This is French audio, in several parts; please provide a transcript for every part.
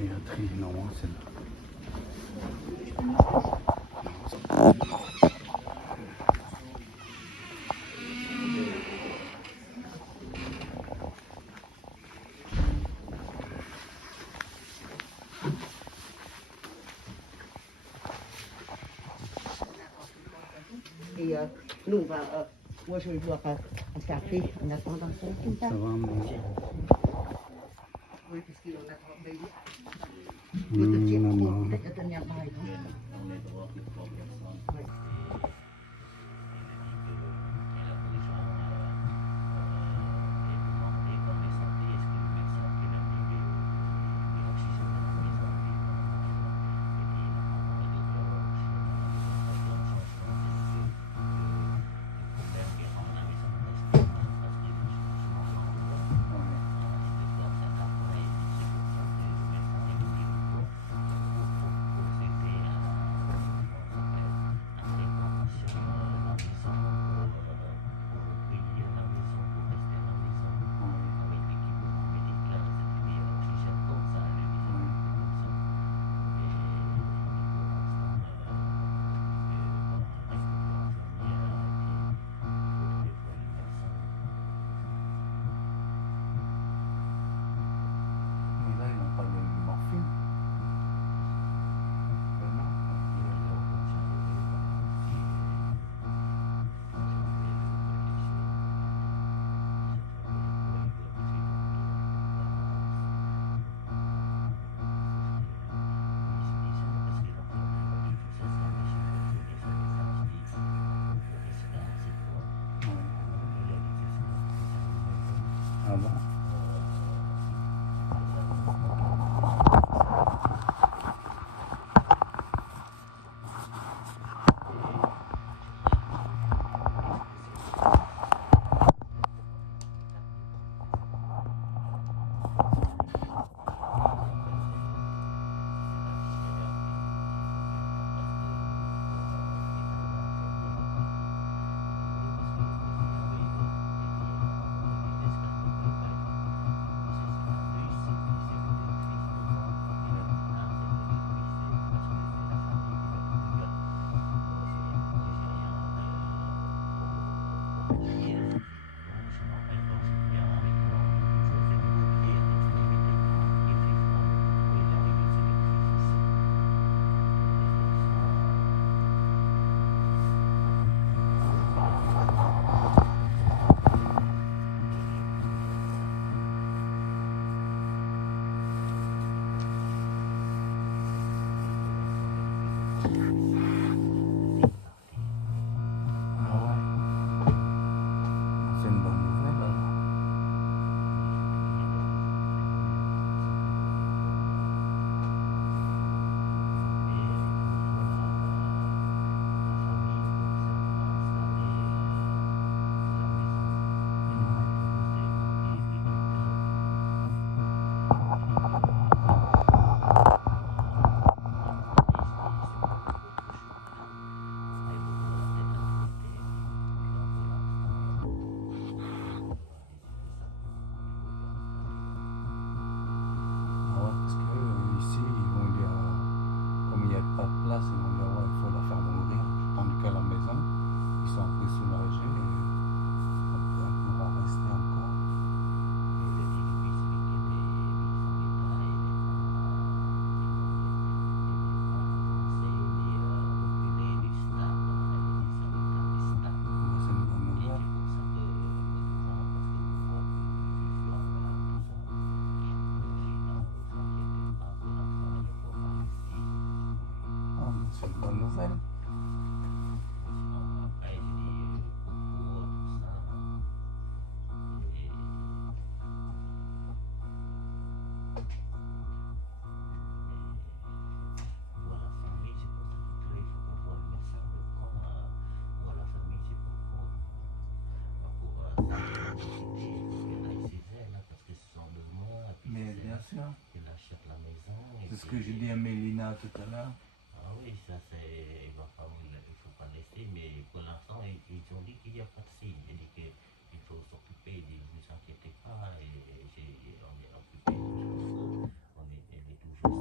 Gériatrie, normalement c'est là. Et nous, moi je vais boire un café en attendant ça. Ça va, maman? Oui, parce qu'il en a trop. Maman. Peut-être tenir pareil, non? Ah bon? C'est une bonne nouvelle alors. Ouais, parce que ici, ils vont dire, comme il n'y a pas de place, ils vont dire, ouais, il faut la faire mourir. Tandis qu'à la maison, ils sont un peu soulagés et elle pourra rester encore. Moi, c'est une bonne nouvelle. Ah, mais c'est une bonne nouvelle. Mais bien sûr, c'est ce que j'ai dit à Mélina tout à l'heure. Ah oui, ça c'est. Il faut pas laisser, mais pour l'instant, ils ont dit qu'il n'y a pas de signe. Ils ont dit qu'il faut s'occuper, ne vous inquiétez pas, et on est occupé de tout ça. Elle est toujours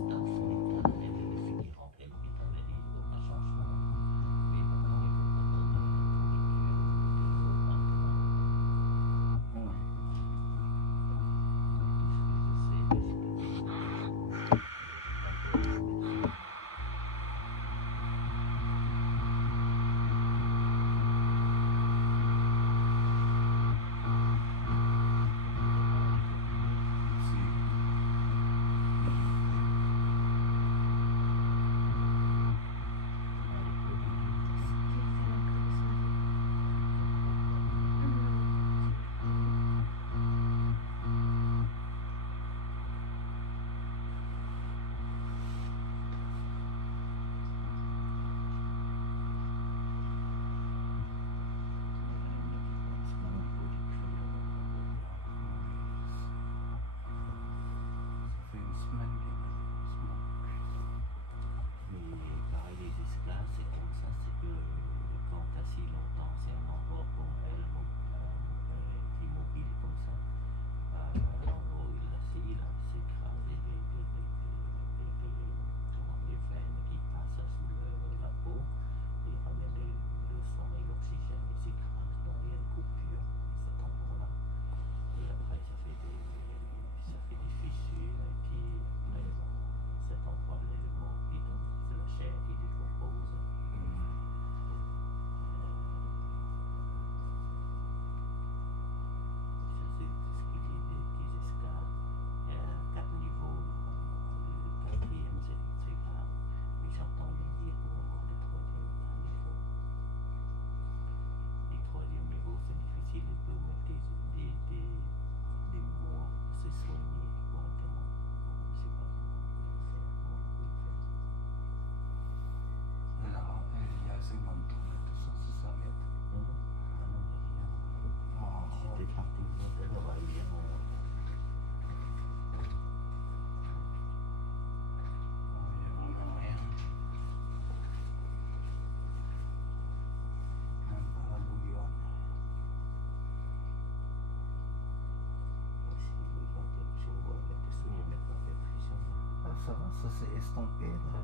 ça va, ça c'est estampé, là,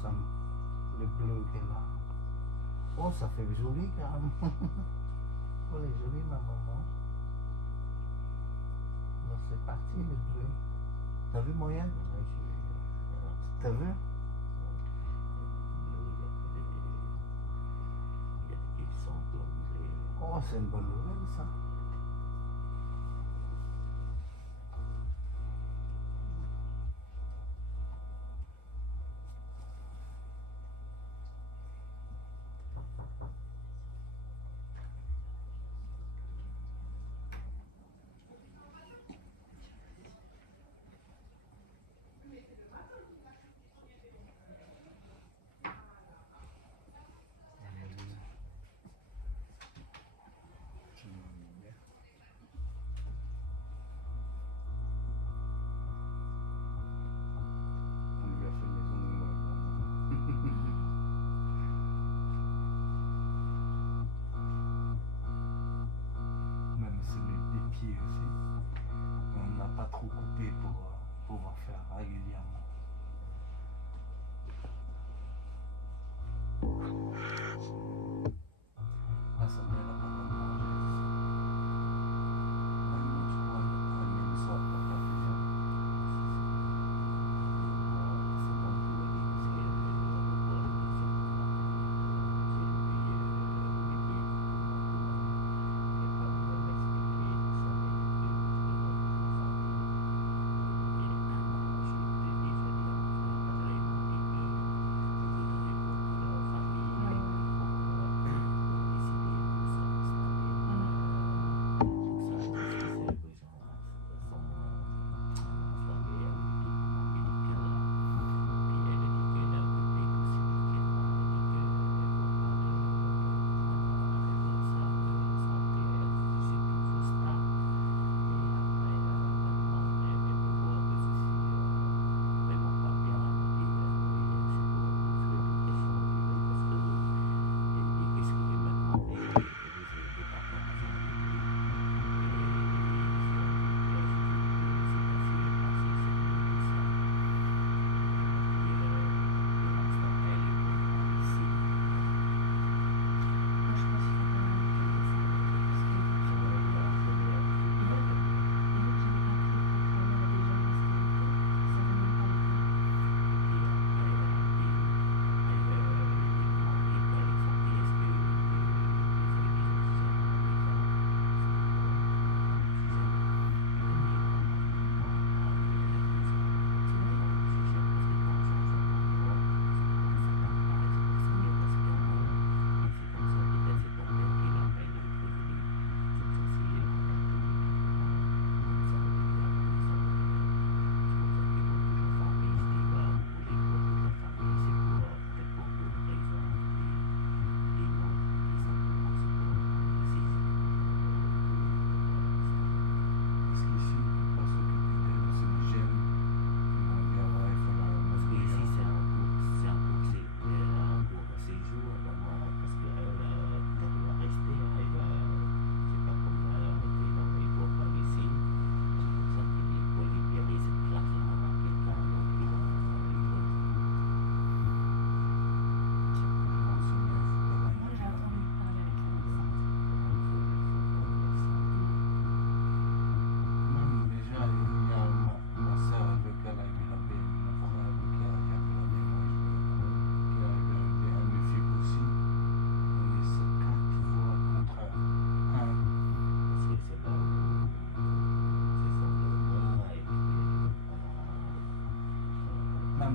ça, le bleu qu'elle a. Oh, ça fait joli carrément. Oh, elle est jolie ma maman. Là, c'est parti le bleu. T'as vu moyenne? T'as vu? Oh, c'est une bonne nouvelle ça. Aussi. On n'a pas trop coupé pour pouvoir faire régulièrement. Ah, ça met la parole de manger. Elle mange quoi? Elle met le soir pour faire fusion. C'est bon pour lui parce qu'elle doit le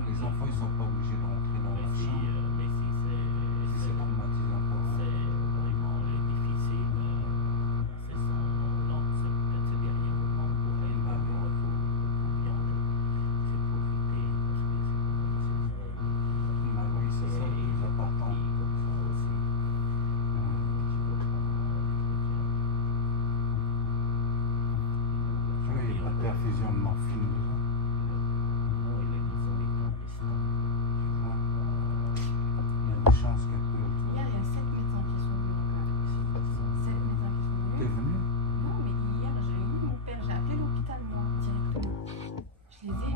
Les enfants ils sont pas obligés de rentrer dans la chambre. mais si c'est traumatisant pour eux. C'est vraiment difficile. C'est peut-être ce dernier moment pour elle. Il faut bien profiter parce que Oui, c'est ça le plus important. comme ça aussi. Oui, il n'y a pas de perfusionnement fini. Chance qu'elle peut. Hier, il y a 7 médecins qui sont venus encore ici. 7 médecins qui sont venus. T'es venu? Non, mais hier, j'ai eu mon père. J'ai appelé l'hôpital, moi, directement. Je les ai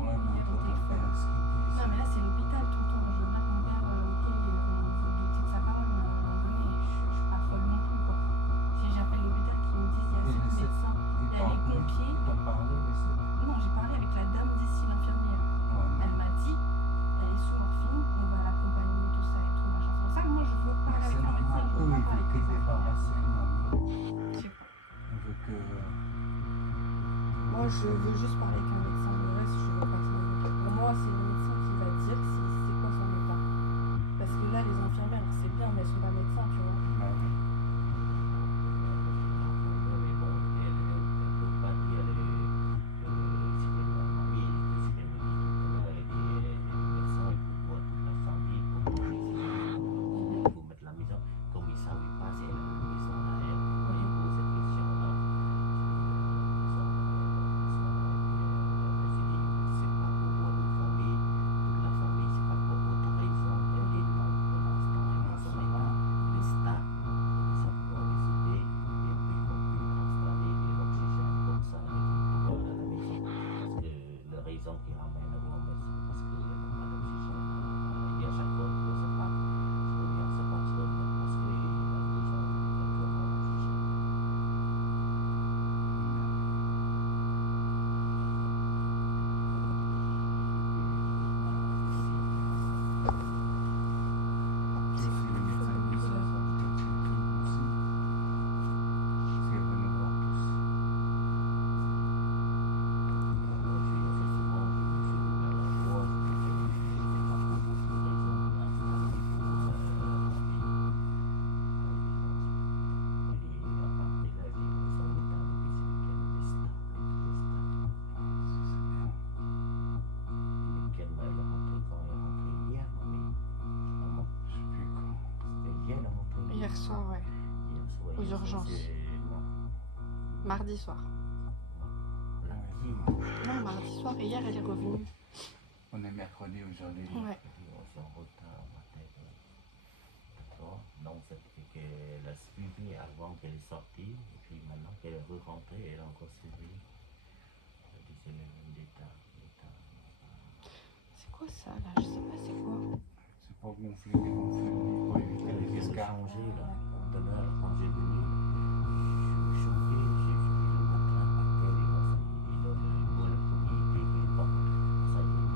Moi, je veux juste parler avec un médecin. Le reste, je veux pas que ça m'évoque. Pour moi, c'est le médecin qui va dire si c'est quoi son état. Parce que là, les infirmières, c'est bien, mais elles sont pas médecins, tu vois. Bah oui. Mais bon, elle peut pas dire si la famille, que si elle me dit tout à l'heure, elle est médecin, il faut voir toute la famille, pour il faut mettre la maison. Comme ils ne savaient pas si elle a une maison à elle, quand ils posent cette question-là, c'est pas pour voir une famille, toute la famille, c'est pas pour autre raison, elle est non, pour l'instant, elle est son état, elle est stable, ça peut décider, et puis qu'on peut installer de l'oxygène comme ça, et puis pour à la maison. Parce que la raison qui ramène à la maison, parce qu'il n'y a pas d'oxygène, il y a chaque fois que ça part, je reviens, ça part, je reviens, parce qu'il a besoin d'oxygène. Si les médecins disent ça, ça peut être aussi. Parce qu'elle veut nous voir tous. Moi, j'ai fait souvent, je me suis ouvert la voie, c'est pas pour beaucoup de raisons, mais installer pour la famille. Et à part de là, elle dit que son état, depuis c'est qu'elle est stable, C'est bien. mais qu'elle va la rentrer quand elle est rentrée hier, mamie. Maman, Je sais plus quand. c'était hier la rentrée. Hier soir, ouais. Hier soir, Aux hier soir, urgences. c'est moi. Mardi soir. Lundi, Non, mardi soir. Et hier, elle est revenue. On est mercredi aujourd'hui. Ouais. on s'est en retard, ma tête. D'accord. Donc, ça fait qu'elle a suivi avant qu'elle est sortie, et puis maintenant qu'elle est rentrée, elle a encore suivi. Elle disait le même d'état. C'est quoi ça, là? Je sais pas c'est quoi. C'est pour gonfler les gonflements, pour éviter Elle les vient de escarres. changer là. Tout à l'heure, quand j'ai venu, je suis choqué. J'ai vu le matin par terre, il donne le bol le premier, et puis il porte. Ça y est,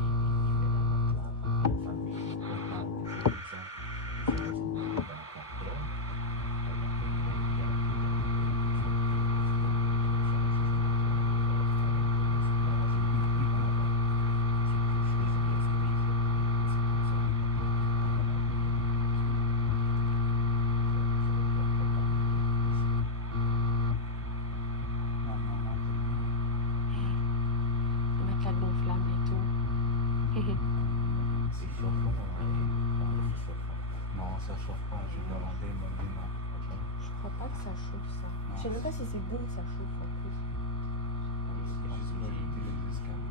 il met la montre là. La famille, il ne peut pas toucher comme ça. Je me suis mis dans le carton. Elle a fait très bien. De mettre la gonflable et tout. C'est chauffant, c'est chauffant. Non, ça chauffe pas. J'ai demandé, il m'a dit non. Je crois pas que ça chauffe, ça. Je sais même pas si c'est bon que ça chauffe en plus. C'est juste pour éviter les escarres.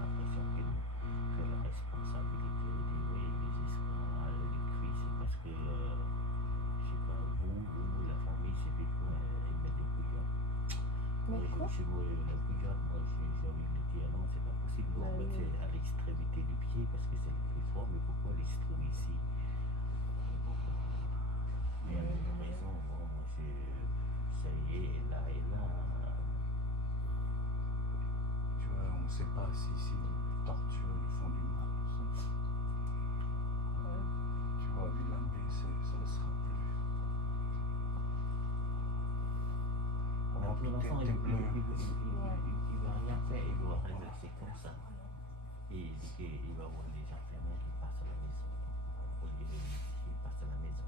L'impression que la responsabilité des esclaves, les cris, c'est parce que, je sais pas, vous, la famille, c'est plus quoi, ils mettent des bouillottes. Mais quoi? Chez moi, la bouillotte, moi, j'ai envie de me dire, non, c'est pas possible, Bah on oui. met à l'extrémité du pied parce que c'est le plus fort, mais pourquoi les se trouve ici? Mais elle a une raison, bon, moi, ça y est, et là, Tu vois, on ne sait pas si les tortures ils font du mal. Ça. Ouais. Tu vois, vu la baie, ça ne sera plus. pour tout l'instant, était bleu. il va rien faire, il va rester comme ça. Et il dit qu'il va voir les infirmières qui passent à la maison. Au lieu de qui passent à la maison.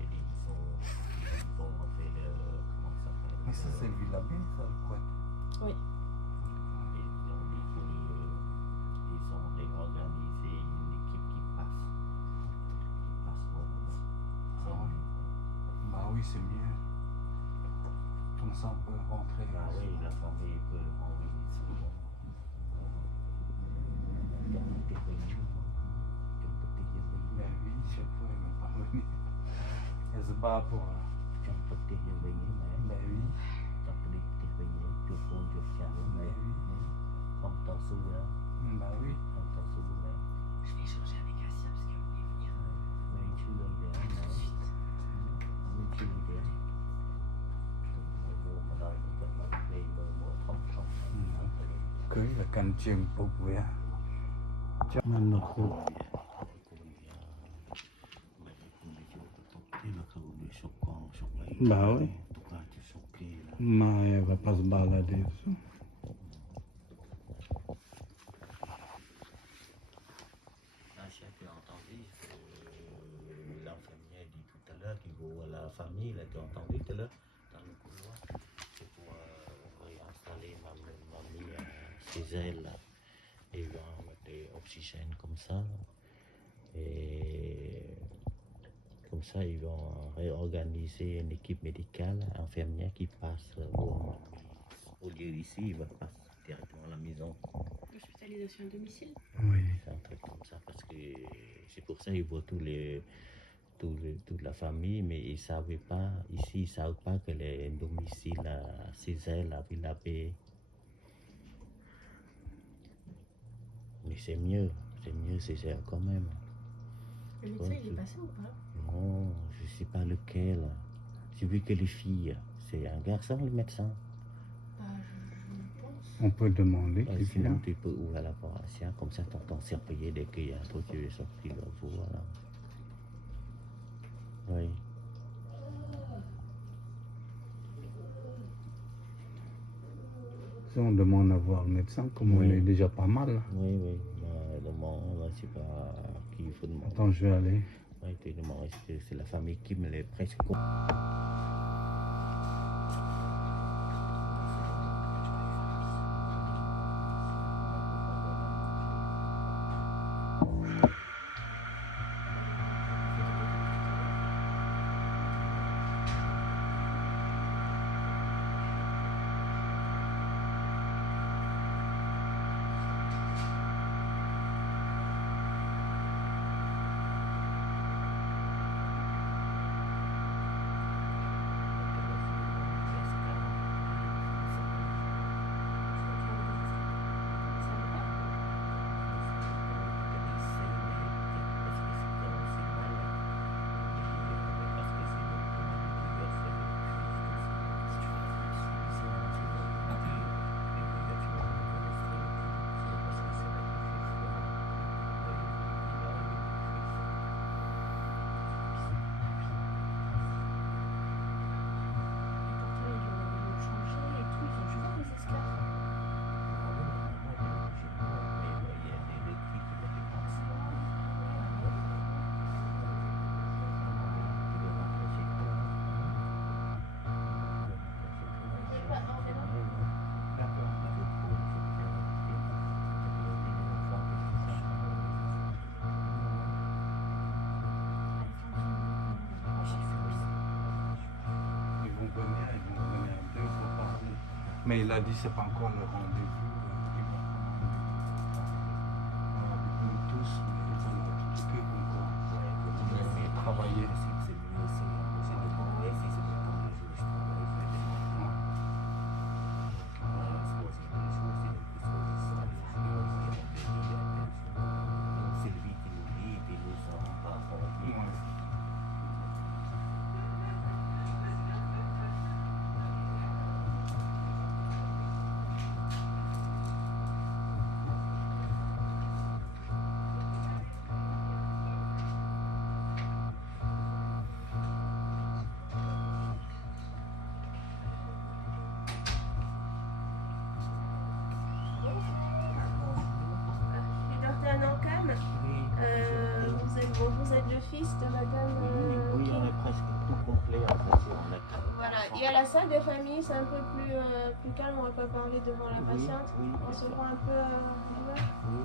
Et ils ont fait le. Comment ça s'appelle? Mais ça, c'est vu la baie, ça, le couette. Oui. Et ils ont dit qu'ils ont réorganisé une équipe qui passe. Qui passe au moment. Ah oui. Bah oui, c'est mieux. Comme ça, on peut rentrer. Bah oui, la famille peut enlever souvent. Mais oui, chaque fois, il ne va pas venir. Elle se bat pour. Ben oui. Ben oui. Bah oui. Je vais échanger avec Asia parce qu'elle voulait venir tout de suite. Cưới là canh chim bục về. Mình nó khô. Bảo ấy. Mà va pas se balader. Là, tu as entendu l'infirmière dit tout à l'heure qu'il va à la famille, là, tu as entendu tout à l'heure dans le couloir, c'est pour réinstaller mamie chez elle, là, et va mettre des oxygènes comme ça, et comme ça ils vont réorganiser une équipe médicale, infirmière qui passe voir mamie. Au lieu ici, il va passer directement à la maison. L'hospitalisation à domicile. Oui. C'est un truc comme ça parce que c'est pour ça qu'ils voient toute la famille, mais ils ne savaient pas, ici ils ne savent pas que les domiciles à Césaire, à Villa-Paix. Mais c'est mieux Césaire quand même. Le médecin, il est passé ou pas? Non, je ne sais pas lequel. J'ai vu que les filles, c'est un garçon le médecin. Bah, je pense. On peut demander. Ouais, sinon tu peux ouvrir la pharmacie, comme ça t'entends surveiller dès qu'il y a un truc qui est sorti là, voilà. Oui. Si on demande à voir le médecin, comme on Oui. est déjà pas mal. Là. Oui, demande, là, c'est pas qui il faut demander. Attends, je vais aller. Oui, tu demandes, c'est la famille qui me l'est presque. Mais il a dit que ce n'est pas encore le rendez-vous. Nous tous, mais il faut nous expliquer encore. Mais travailler. Vous êtes le fils de madame. Oui, on est presque tout complet en fait. Voilà, il y a la salle de famille, c'est un peu plus calme, on va pas parler devant la patiente. Oui, On se voit un peu l'image. Oui.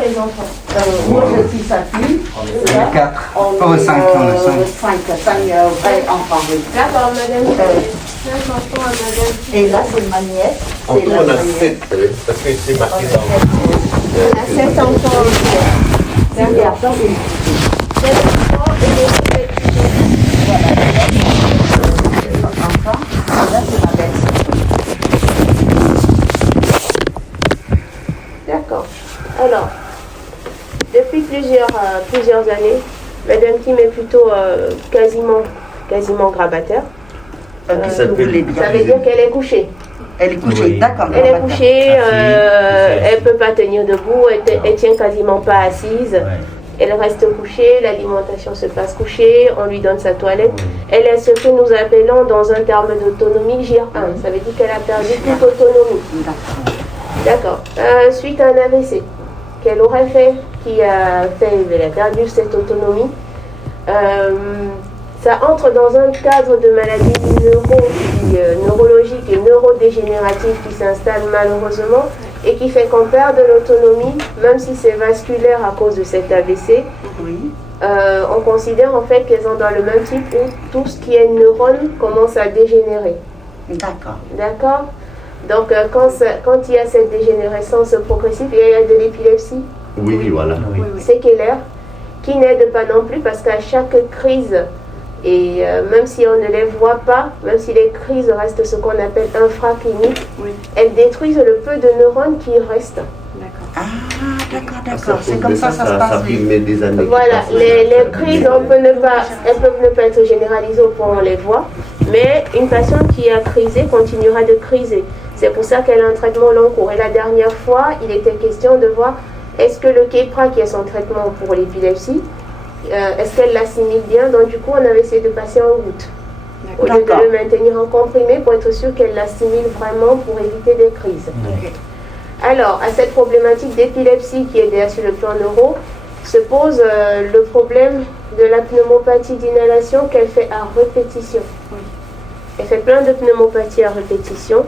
les enfants. Moi, je suis sa fille. On est 4. On Oh, est 5, on est 5. 5 vrais enfants. Oui. D'accord, madame. 5 enfants à madame. Et là, c'est ma nièce. En tout, on a 7, parce que c'est marqué dans On a 7 enfants. C'est un garçon et une fille. 7 enfants et les 7 Voilà. Les enfants. Et là, c'est ma belle. D'accord. Alors, depuis plusieurs années, Madame Kim est plutôt quasiment grabataire. Qu'est-ce que vous voulez dire? Ça veut dire qu'elle est couchée. Elle est couchée, Oui. d'accord. Elle est couchée, Assise. elle ne peut pas tenir debout, elle tient quasiment pas assise. Ouais. Elle reste couchée, l'alimentation se passe couchée, on lui donne sa toilette. Oui. Elle est ce que nous appelons dans un terme d'autonomie GIR1. Ça veut dire qu'elle a perdu toute autonomie. D'accord. D'accord. Suite à un AVC qu'elle aurait fait, elle a perdu cette autonomie, ça entre dans un cadre de maladie neurologique et neurodégénérative qui s'installe malheureusement et qui fait qu'on perd de l'autonomie, même si c'est vasculaire à cause de cet AVC. Oui. On considère en fait qu'elles sont dans le même type où tout ce qui est neurone commence à dégénérer. D'accord. D'accord? Donc quand il y a cette dégénérescence progressive, il y a de l'épilepsie Oui, voilà. Oui. séquelaire qui n'aide pas non plus parce qu'à chaque crise, et même si on ne les voit pas, même si les crises restent ce qu'on appelle infracliniques, Oui. elles détruisent le peu de neurones qui restent. D'accord. Ah, d'accord. C'est comme ça se passe. Ça fait des années. Voilà, les crises, elles peuvent ne pas être généralisées au point où on les voit, mais une patiente qui a crisé continuera de criser. C'est pour ça qu'elle a un traitement long cours. Et la dernière fois, il était question de voir est-ce que le Keppra, qui est son traitement pour l'épilepsie, est-ce qu'elle l'assimile bien? Donc du coup, on avait essayé de passer en goutte au lieu D'accord. de le maintenir en comprimé pour être sûr qu'elle l'assimile vraiment pour éviter des crises. Ok. Alors, à cette problématique d'épilepsie qui est derrière sur le plan neuro, se pose le problème de la pneumopathie d'inhalation qu'elle fait à répétition. Oui. Elle fait plein de pneumopathies à répétition,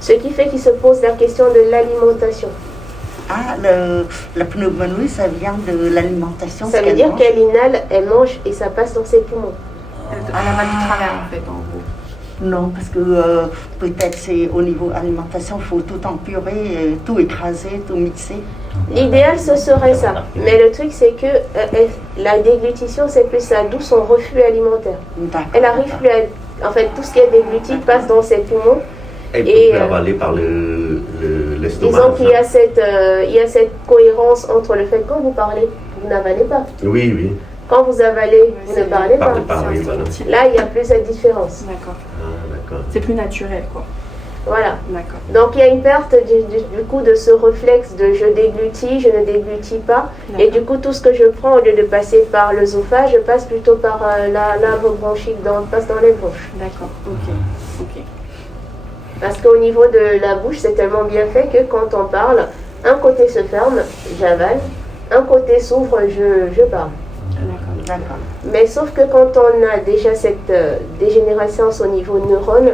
ce qui fait qu'il se pose la question de l'alimentation. Ah, la pneumonie, ça vient de l'alimentation. Ça ce veut dire mange. qu'elle inhale, elle mange et ça passe dans ses poumons. Elle avale du travers en fait, en gros. Non, parce que peut-être c'est au niveau alimentation, il faut tout empurer, tout écraser, tout mixer. L'idéal, ce serait ça. Mais le truc, c'est que la déglutition, c'est plus ça, d'où son reflux alimentaire. D'accord. Elle arrive plus à... En fait, tout ce qui est dégluti passe dans ses poumons. Elle Et, peut avaler par l'estomac. Disons qu'il y a cette cohérence entre le fait que quand vous parlez, vous n'avalez pas. Oui, oui. Quand vous avalez, vous ne parlez pas. Parlez, voilà. Là, il n'y a plus cette différence. D'accord. Ah, d'accord. C'est plus naturel quoi. Voilà. D'accord. Donc il y a une perte du coup de ce réflexe de je déglutis, je ne déglutis pas. Et du coup, tout ce que je prends, au lieu de passer par l'œsophage, je passe plutôt par l'arbre bronchique, passe dans les bronches. D'accord. Ok. Parce qu'au niveau de la bouche, c'est tellement bien fait que quand on parle, un côté se ferme, j'avale, un côté s'ouvre, je parle. D'accord. Mais sauf que quand on a déjà cette dégénérescence au niveau neurone,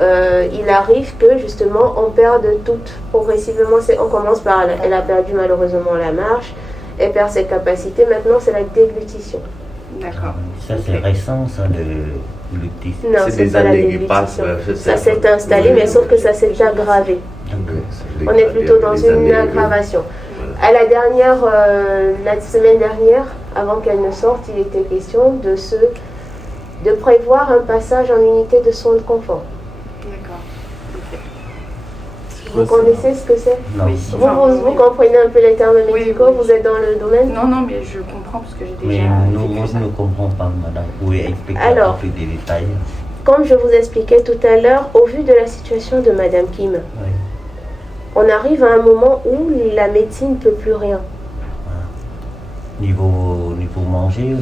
il arrive que justement on perde toute progressivement. On commence par, elle a perdu malheureusement la marche, elle perd ses capacités, maintenant c'est la déglutition. D'accord. Ça, c'est récent, ça, le glutisme. Non, C'est c'est des pas la années qui passent. déglutition. Ouais, Ça s'est installé, mais sauf que ça s'est aggravé. On est plutôt dans une aggravation. À la semaine dernière, avant qu'elle ne sorte, il était question de prévoir un passage en unité de soins de confort. D'accord. Vous connaissez ce que c'est? Non. Oui. Vous comprenez un peu les termes Oui, médicaux, oui. vous êtes dans le domaine? Non, mais je comprends parce que j'ai Mais déjà moi, vécu je ça. ne comprends pas, madame. Vous pouvez expliquer Alors. un peu des détails. Comme je vous expliquais tout à l'heure, au vu de la situation de Madame Kim, Oui. on arrive à un moment où la médecine ne peut plus rien. Niveau manger,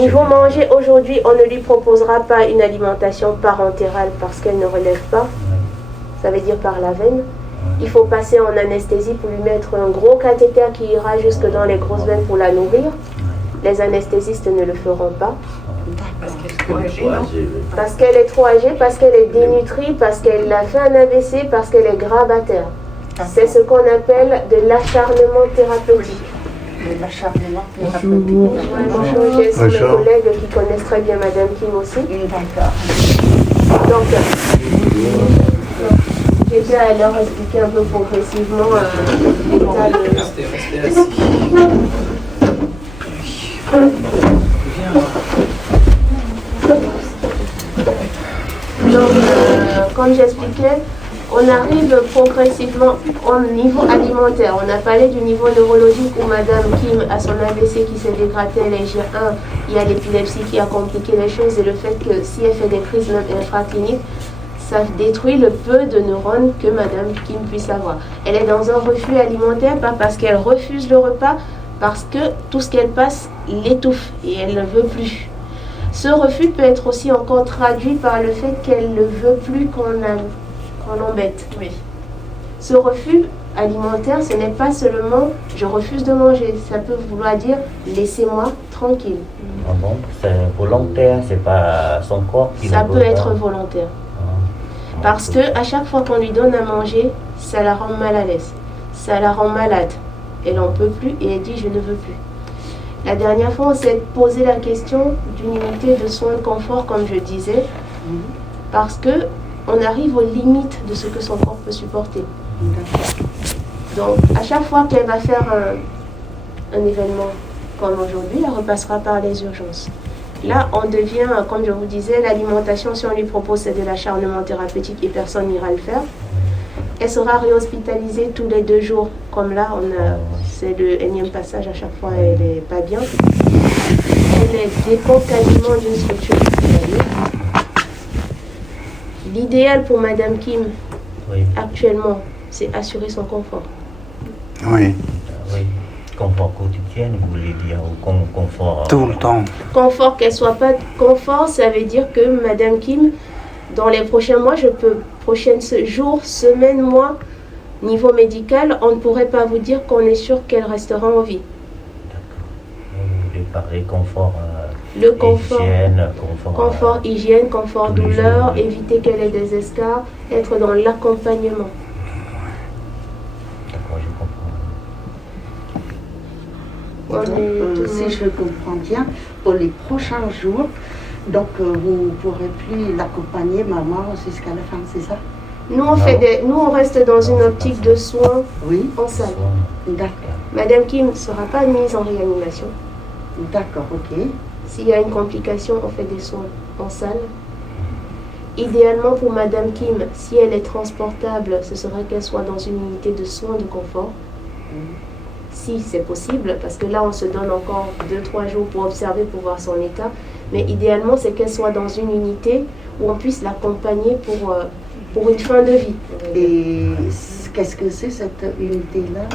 Niveau manger, aujourd'hui, on ne lui proposera pas une alimentation parentérale parce qu'elle ne relève pas, ça veut dire par la veine. Il faut passer en anesthésie pour lui mettre un gros cathéter qui ira jusque dans les grosses veines pour la nourrir. Les anesthésistes ne le feront pas. Parce qu'elle est trop âgée, non? Parce qu'elle est trop âgée, parce qu'elle est dénutrie, parce qu'elle a fait un AVC, parce qu'elle est grabataire. C'est ce qu'on appelle de l'acharnement thérapeutique. De l'acharnement thérapeutique. Bonjour, j'ai mes collègues qui connaissent très bien Madame Kim aussi. D'accord. Donc, j'ai déjà à leur expliquer un peu progressivement l'état de... Restez assis. Donc, comme j'expliquais, on arrive progressivement au niveau alimentaire. On a parlé du niveau neurologique où Madame Kim a son AVC qui s'est dégradé, les G1, il y a l'épilepsie qui a compliqué les choses et le fait que si elle fait des crises même infracliniques, ça détruit le peu de neurones que Madame Kim puisse avoir. Elle est dans un refus alimentaire, pas parce qu'elle refuse le repas, parce que tout ce qu'elle passe l'étouffe et elle ne veut plus. Ce refus peut être aussi encore traduit par le fait qu'elle ne veut plus qu'on l'embête. Oui. Ce refus alimentaire, ce n'est pas seulement « je refuse de manger », ça peut vouloir dire « laissez-moi tranquille ». Ah bon, c'est volontaire, c'est pas son corps qui Ça le peut veut être pas. volontaire. Ah. Parce que à chaque fois qu'on lui donne à manger, ça la rend mal à l'aise, ça la rend malade. Elle n'en peut plus et elle dit « je ne veux plus ». La dernière fois, on s'est posé la question d'une unité de soins de confort, comme je disais, parce que on arrive aux limites de ce que son corps peut supporter. Donc, à chaque fois qu'elle va faire un événement comme aujourd'hui, elle repassera par les urgences. Là, on devient, comme je vous disais, l'alimentation, si on lui propose, c'est de l'acharnement thérapeutique et personne n'ira le faire. Elle sera réhospitalisée tous les 2 jours. Comme là, c'est le énième passage, à chaque fois, elle n'est pas bien. Elle dépend quasiment d'une structure hospitalière. L'idéal pour Madame Kim, Oui, actuellement, c'est assurer son confort. Oui, oui. Confort quotidien, vous voulez dire, ou confort... tout le temps. Confort, qu'elle soit pas confort, ça veut dire que Madame Kim, dans les prochains mois, prochains jours, semaines, mois, niveau médical, on ne pourrait pas vous dire qu'on est sûr qu'elle restera en vie. D'accord. Vous voulez parler confort, Le confort, hygiène, confort, hygiène, confort, tous les douleur, jours, oui. éviter qu'elle ait des escarres, être dans l'accompagnement. D'accord, je comprends. Si je comprends bien, pour les prochains jours, donc vous ne pourrez plus l'accompagner, maman, jusqu'à la fin, c'est ça? Nous, on reste dans une optique de soins Oui, en salle. d'accord, Madame Kim ne sera pas mise en réanimation. d'accord, ok. S'il y a une complication, on fait des soins en salle. Idéalement pour Madame Kim, si elle est transportable, ce serait qu'elle soit dans une unité de soins de confort. Si c'est possible, parce que là on se donne encore 2-3 jours pour observer, pour voir son état. Mais idéalement, c'est qu'elle soit dans une unité où on puisse l'accompagner pour une fin de vie. Et qu'est-ce que c'est cette unité-là?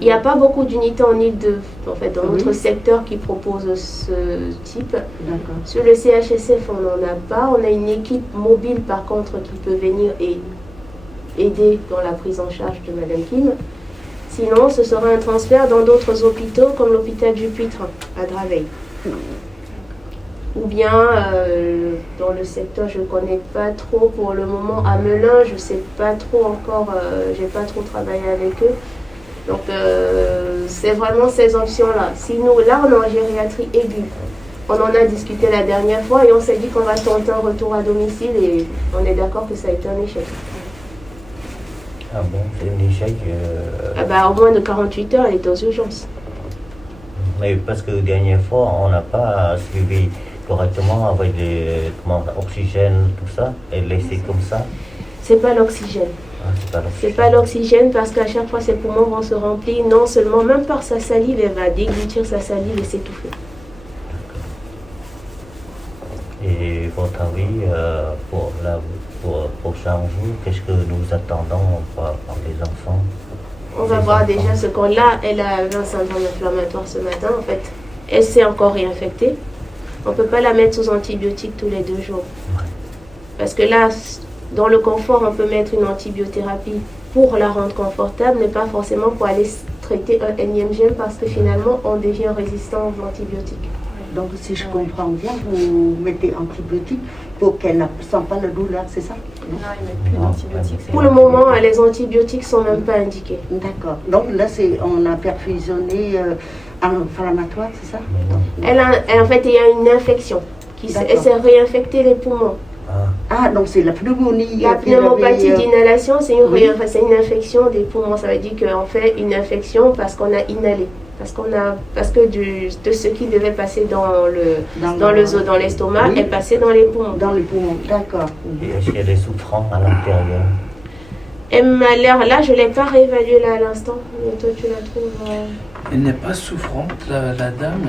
Il n'y a pas beaucoup d'unités en Île-de-France, dans notre Oui. secteur qui propose ce type. D'accord. Sur le CHSF, on n'en a pas. On a une équipe mobile, par contre, qui peut venir et aider dans la prise en charge de Madame Kim. Sinon, ce sera un transfert dans d'autres hôpitaux, comme l'hôpital du Puitre, à Draveil. Ou bien, dans le secteur, je ne connais pas trop pour le moment. À Melun, je ne sais pas trop encore, je n'ai pas trop travaillé avec eux. Donc, c'est vraiment ces options-là. Si nous, là, on est en gériatrie aiguë. On en a discuté la dernière fois et on s'est dit qu'on va tenter un retour à domicile et on est d'accord que ça a été un échec. Ah bon, c'est un échec. Au moins de 48 heures, elle était aux urgences. Mais parce que la dernière fois, on n'a pas suivi correctement avec l'oxygène, tout ça, et laissé comme ça. C'est pas l'oxygène. Ah, c'est pas C'est pas l'oxygène parce qu'à chaque fois ses poumons vont se remplir, non seulement même par sa salive, elle va déglutir sa salive et s'étouffer. Et votre avis pour prochain jour, qu'est-ce que nous attendons par les enfants? On va voir déjà ce qu'on a. Elle a un syndrome inflammatoire ce matin. En fait, elle s'est encore réinfectée. On ne peut pas la mettre sous antibiotiques tous les 2 jours. Parce que là, dans le confort, on peut mettre une antibiothérapie pour la rendre confortable, mais pas forcément pour aller traiter un énième gène parce que finalement, on devient résistant aux antibiotiques. Donc si je comprends bien, vous mettez antibiotiques pour qu'elle ne sente pas la douleur, c'est ça? Là, ils mettent plus d'antibiotiques. Pour le moment, les antibiotiques sont même pas indiqués. D'accord. Donc là, on a perfusionné inflammatoire, c'est ça? En fait, il y a une infection qui s'est réinfecté les poumons. Ah, donc c'est la pneumonie. La pneumopathie d'inhalation, c'est une infection des poumons. Ça veut dire qu'on fait une infection parce qu'on a inhalé. Parce que de ce qui devait passer dans l'estomac est passé dans les poumons. Dans les poumons, d'accord. Et est-ce qu'elle est souffrante à l'intérieur? Là, je ne l'ai pas réévaluée là à l'instant. Toi, tu la trouves... Elle n'est pas souffrante, la dame,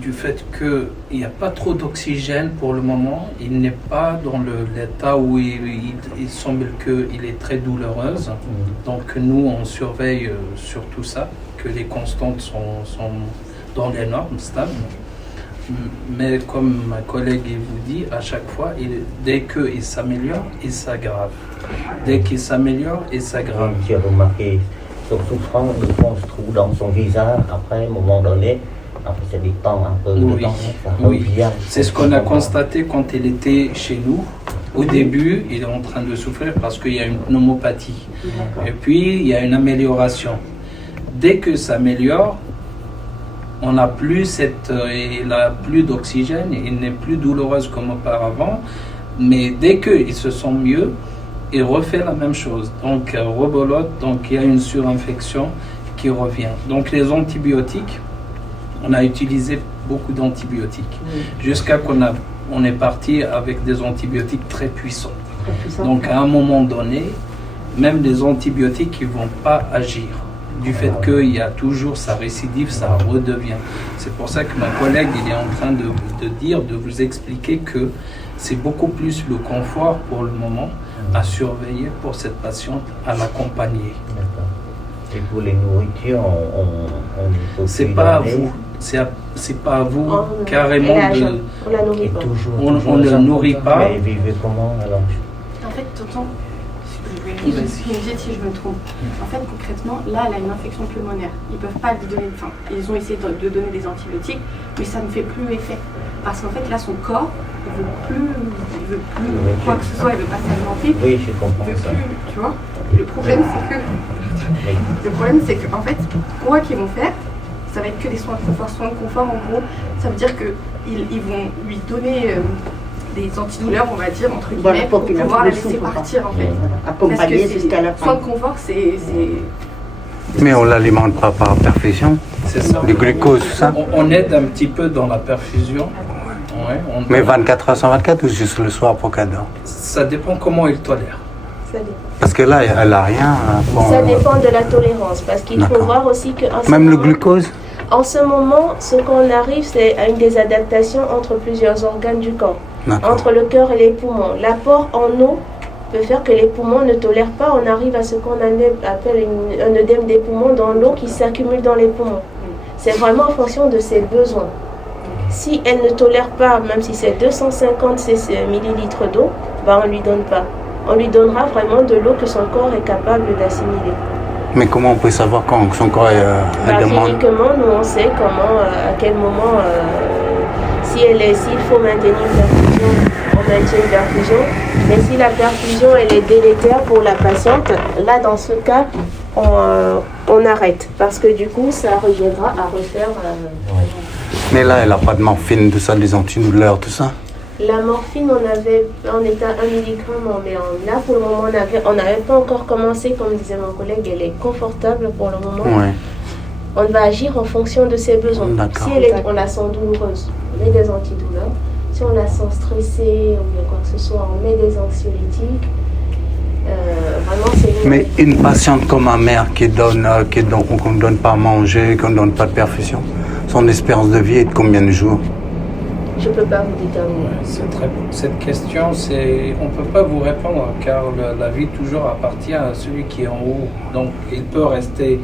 du fait qu'il n'y a pas trop d'oxygène pour le moment. Il n'est pas dans l'état où il semble qu'il est très douloureuse. Donc nous, on surveille sur tout ça, que les constantes sont dans les normes, stables. Mais comme ma collègue vous dit, à chaque fois, dès qu'il s'améliore, il s'aggrave. Dès qu'il s'améliore, il s'aggrave. J'ai remarqué son souffrance, le fond se trouve dans son visage. Après, à un moment donné, après ça détend un peu le temps, ça revient. C'est ce qu'on a constaté quand il était chez nous. Au début, il est en train de souffrir parce qu'il y a une pneumopathie. Et puis, il y a une amélioration. Dès que ça s'améliore, on n'a plus il n'a plus d'oxygène, il n'est plus douloureuse comme auparavant. Mais dès qu'il se sent mieux, il refait la même chose. Donc, rebolote, donc il y a une surinfection qui revient. Donc, les antibiotiques, on a utilisé beaucoup d'antibiotiques. Jusqu'à qu'on est parti avec des antibiotiques très puissants. Donc, à un moment donné, même les antibiotiques ne vont pas agir. Du fait qu'il y a toujours sa récidive, ça redevient. C'est pour ça que ma collègue il est en train de vous expliquer que c'est beaucoup plus le confort pour le moment à surveiller pour cette patiente, à l'accompagner. Et pour les nourritures, on c'est pas à vous. C'est pas à vous carrément de. On la nourrit pas. On ne la nourrit pas. Mais vivez comment alors? En fait, tonton, je me dis si je me trompe. En fait, concrètement, là, elle a une infection pulmonaire. Ils peuvent pas lui donner. Enfin, ils ont essayé de donner des antibiotiques, mais ça ne fait plus effet. Parce qu'en fait, là, son corps, il veut plus quoi que ce soit, il veut pas s'alimenter. Oui, je comprends ça. Plus, tu vois. Et le problème, c'est que, en fait, quoi qu'ils vont faire, ça va être que des soins de confort. Soins de confort, en gros, ça veut dire qu'ils vont lui donner des antidouleurs, on va dire, entre guillemets, pour pouvoir la laisser partir, en fait. Accompagner jusqu'à la fin. Soins de confort, c'est... Mais on ne l'alimente pas par perfusion. C'est ça. Le glucose, tout ça. On aide un petit peu dans la perfusion. Ouais, Mais 24 heures sur 24 ou juste le soir pour qu'elle dorme? Ça dépend comment il tolère. Ça dépend. Parce que là, elle n'a rien. Ça dépend de la tolérance. Parce qu'il faut voir aussi que... Même le glucose? En ce moment, ce qu'on arrive, c'est à une désadaptation entre plusieurs organes du corps. Entre le cœur et les poumons. L'apport en eau peut faire que les poumons ne tolèrent pas. On arrive à ce qu'on appelle un œdème des poumons dans l'eau qui s'accumule dans les poumons. C'est vraiment en fonction de ses besoins. Si elle ne tolère pas, même si c'est 250 millilitres d'eau, on ne lui donne pas. On lui donnera vraiment de l'eau que son corps est capable d'assimiler. Mais comment on peut savoir quand son corps demande? Cliniquement, nous on sait comment, à quel moment, s'il faut maintenir une perfusion, on maintient une perfusion. Mais si la perfusion elle est délétère pour la patiente, là dans ce cas, on arrête. Parce que du coup, ça reviendra à refaire. Mais là, elle n'a pas de morphine, tout ça, des antidouleurs, tout ça? La morphine, on était à 1 mg, mais là pour le moment, on n'avait pas encore commencé, comme disait mon collègue, elle est confortable pour le moment. Ouais. On va agir en fonction de ses besoins. Si on la sent douloureuse, on met des antidouleurs. Si on la sent stressée ou bien quoi que ce soit, on met des anxiolytiques. Vraiment, c'est Mais une patiente comme ma mère qu'on ne donne pas à manger, qu'on ne donne pas de perfusion, son espérance de vie est de combien de jours? Je ne peux pas vous déterminer. Cette question, on ne peut pas vous répondre car la vie toujours appartient à celui qui est en haut. Donc il peut rester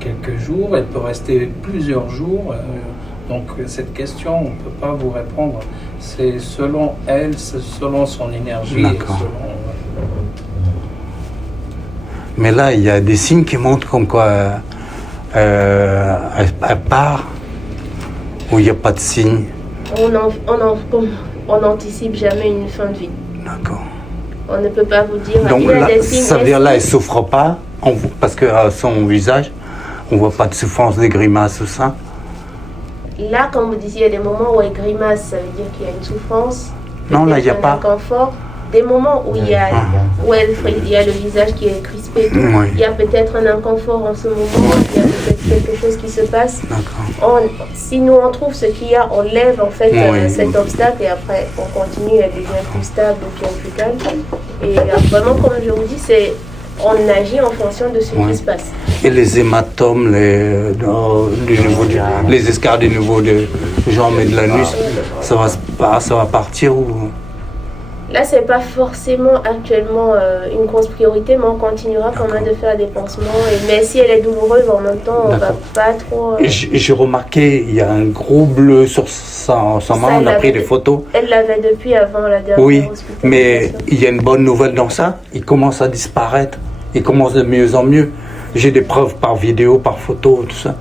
quelques jours, elle peut rester plusieurs jours. Donc cette question, on ne peut pas vous répondre. C'est selon elle, c'est selon son énergie. Mais là, il y a des signes qui montrent comme quoi elle part. Ou il n'y a pas de signe? On n'anticipe jamais une fin de vie. D'accord. On ne peut pas vous dire. Donc il y a là, des signes, ça veut dire là, elle ne souffre pas, parce qu'à son visage, on ne voit pas de souffrance, des grimaces, tout ça. Là, comme vous disiez, il y a des moments où elle grimace, ça veut dire qu'il y a une souffrance. Non, là, il n'y a un pas. inconfort. Des moments où il y a le visage qui est crispé, tout. Oui. Il y a peut-être un inconfort en ce moment, il y a peut-être quelque chose qui se passe. D'accord. Si nous on trouve ce qu'il y a, on lève en fait Oui. cet obstacle et après on continue, elle devient plus stable, plus calme. Et vraiment, comme je vous dis, on agit en fonction de ce Oui. qui se passe. Et les hématomes, les escarres du niveau de jambes et de l'anus, ça va partir ou... Là, c'est pas forcément actuellement une grosse priorité, mais on continuera quand même de faire des pansements. Mais si elle est douloureuse en même temps, on va pas trop. J'ai remarqué, il y a un gros bleu sur sa main, on a pris des photos. Elle l'avait depuis avant la dernière hospitalisation. Mais il y a une bonne nouvelle dans ça, il commence à disparaître, il commence de mieux en mieux. J'ai des preuves par vidéo, par photo, tout ça.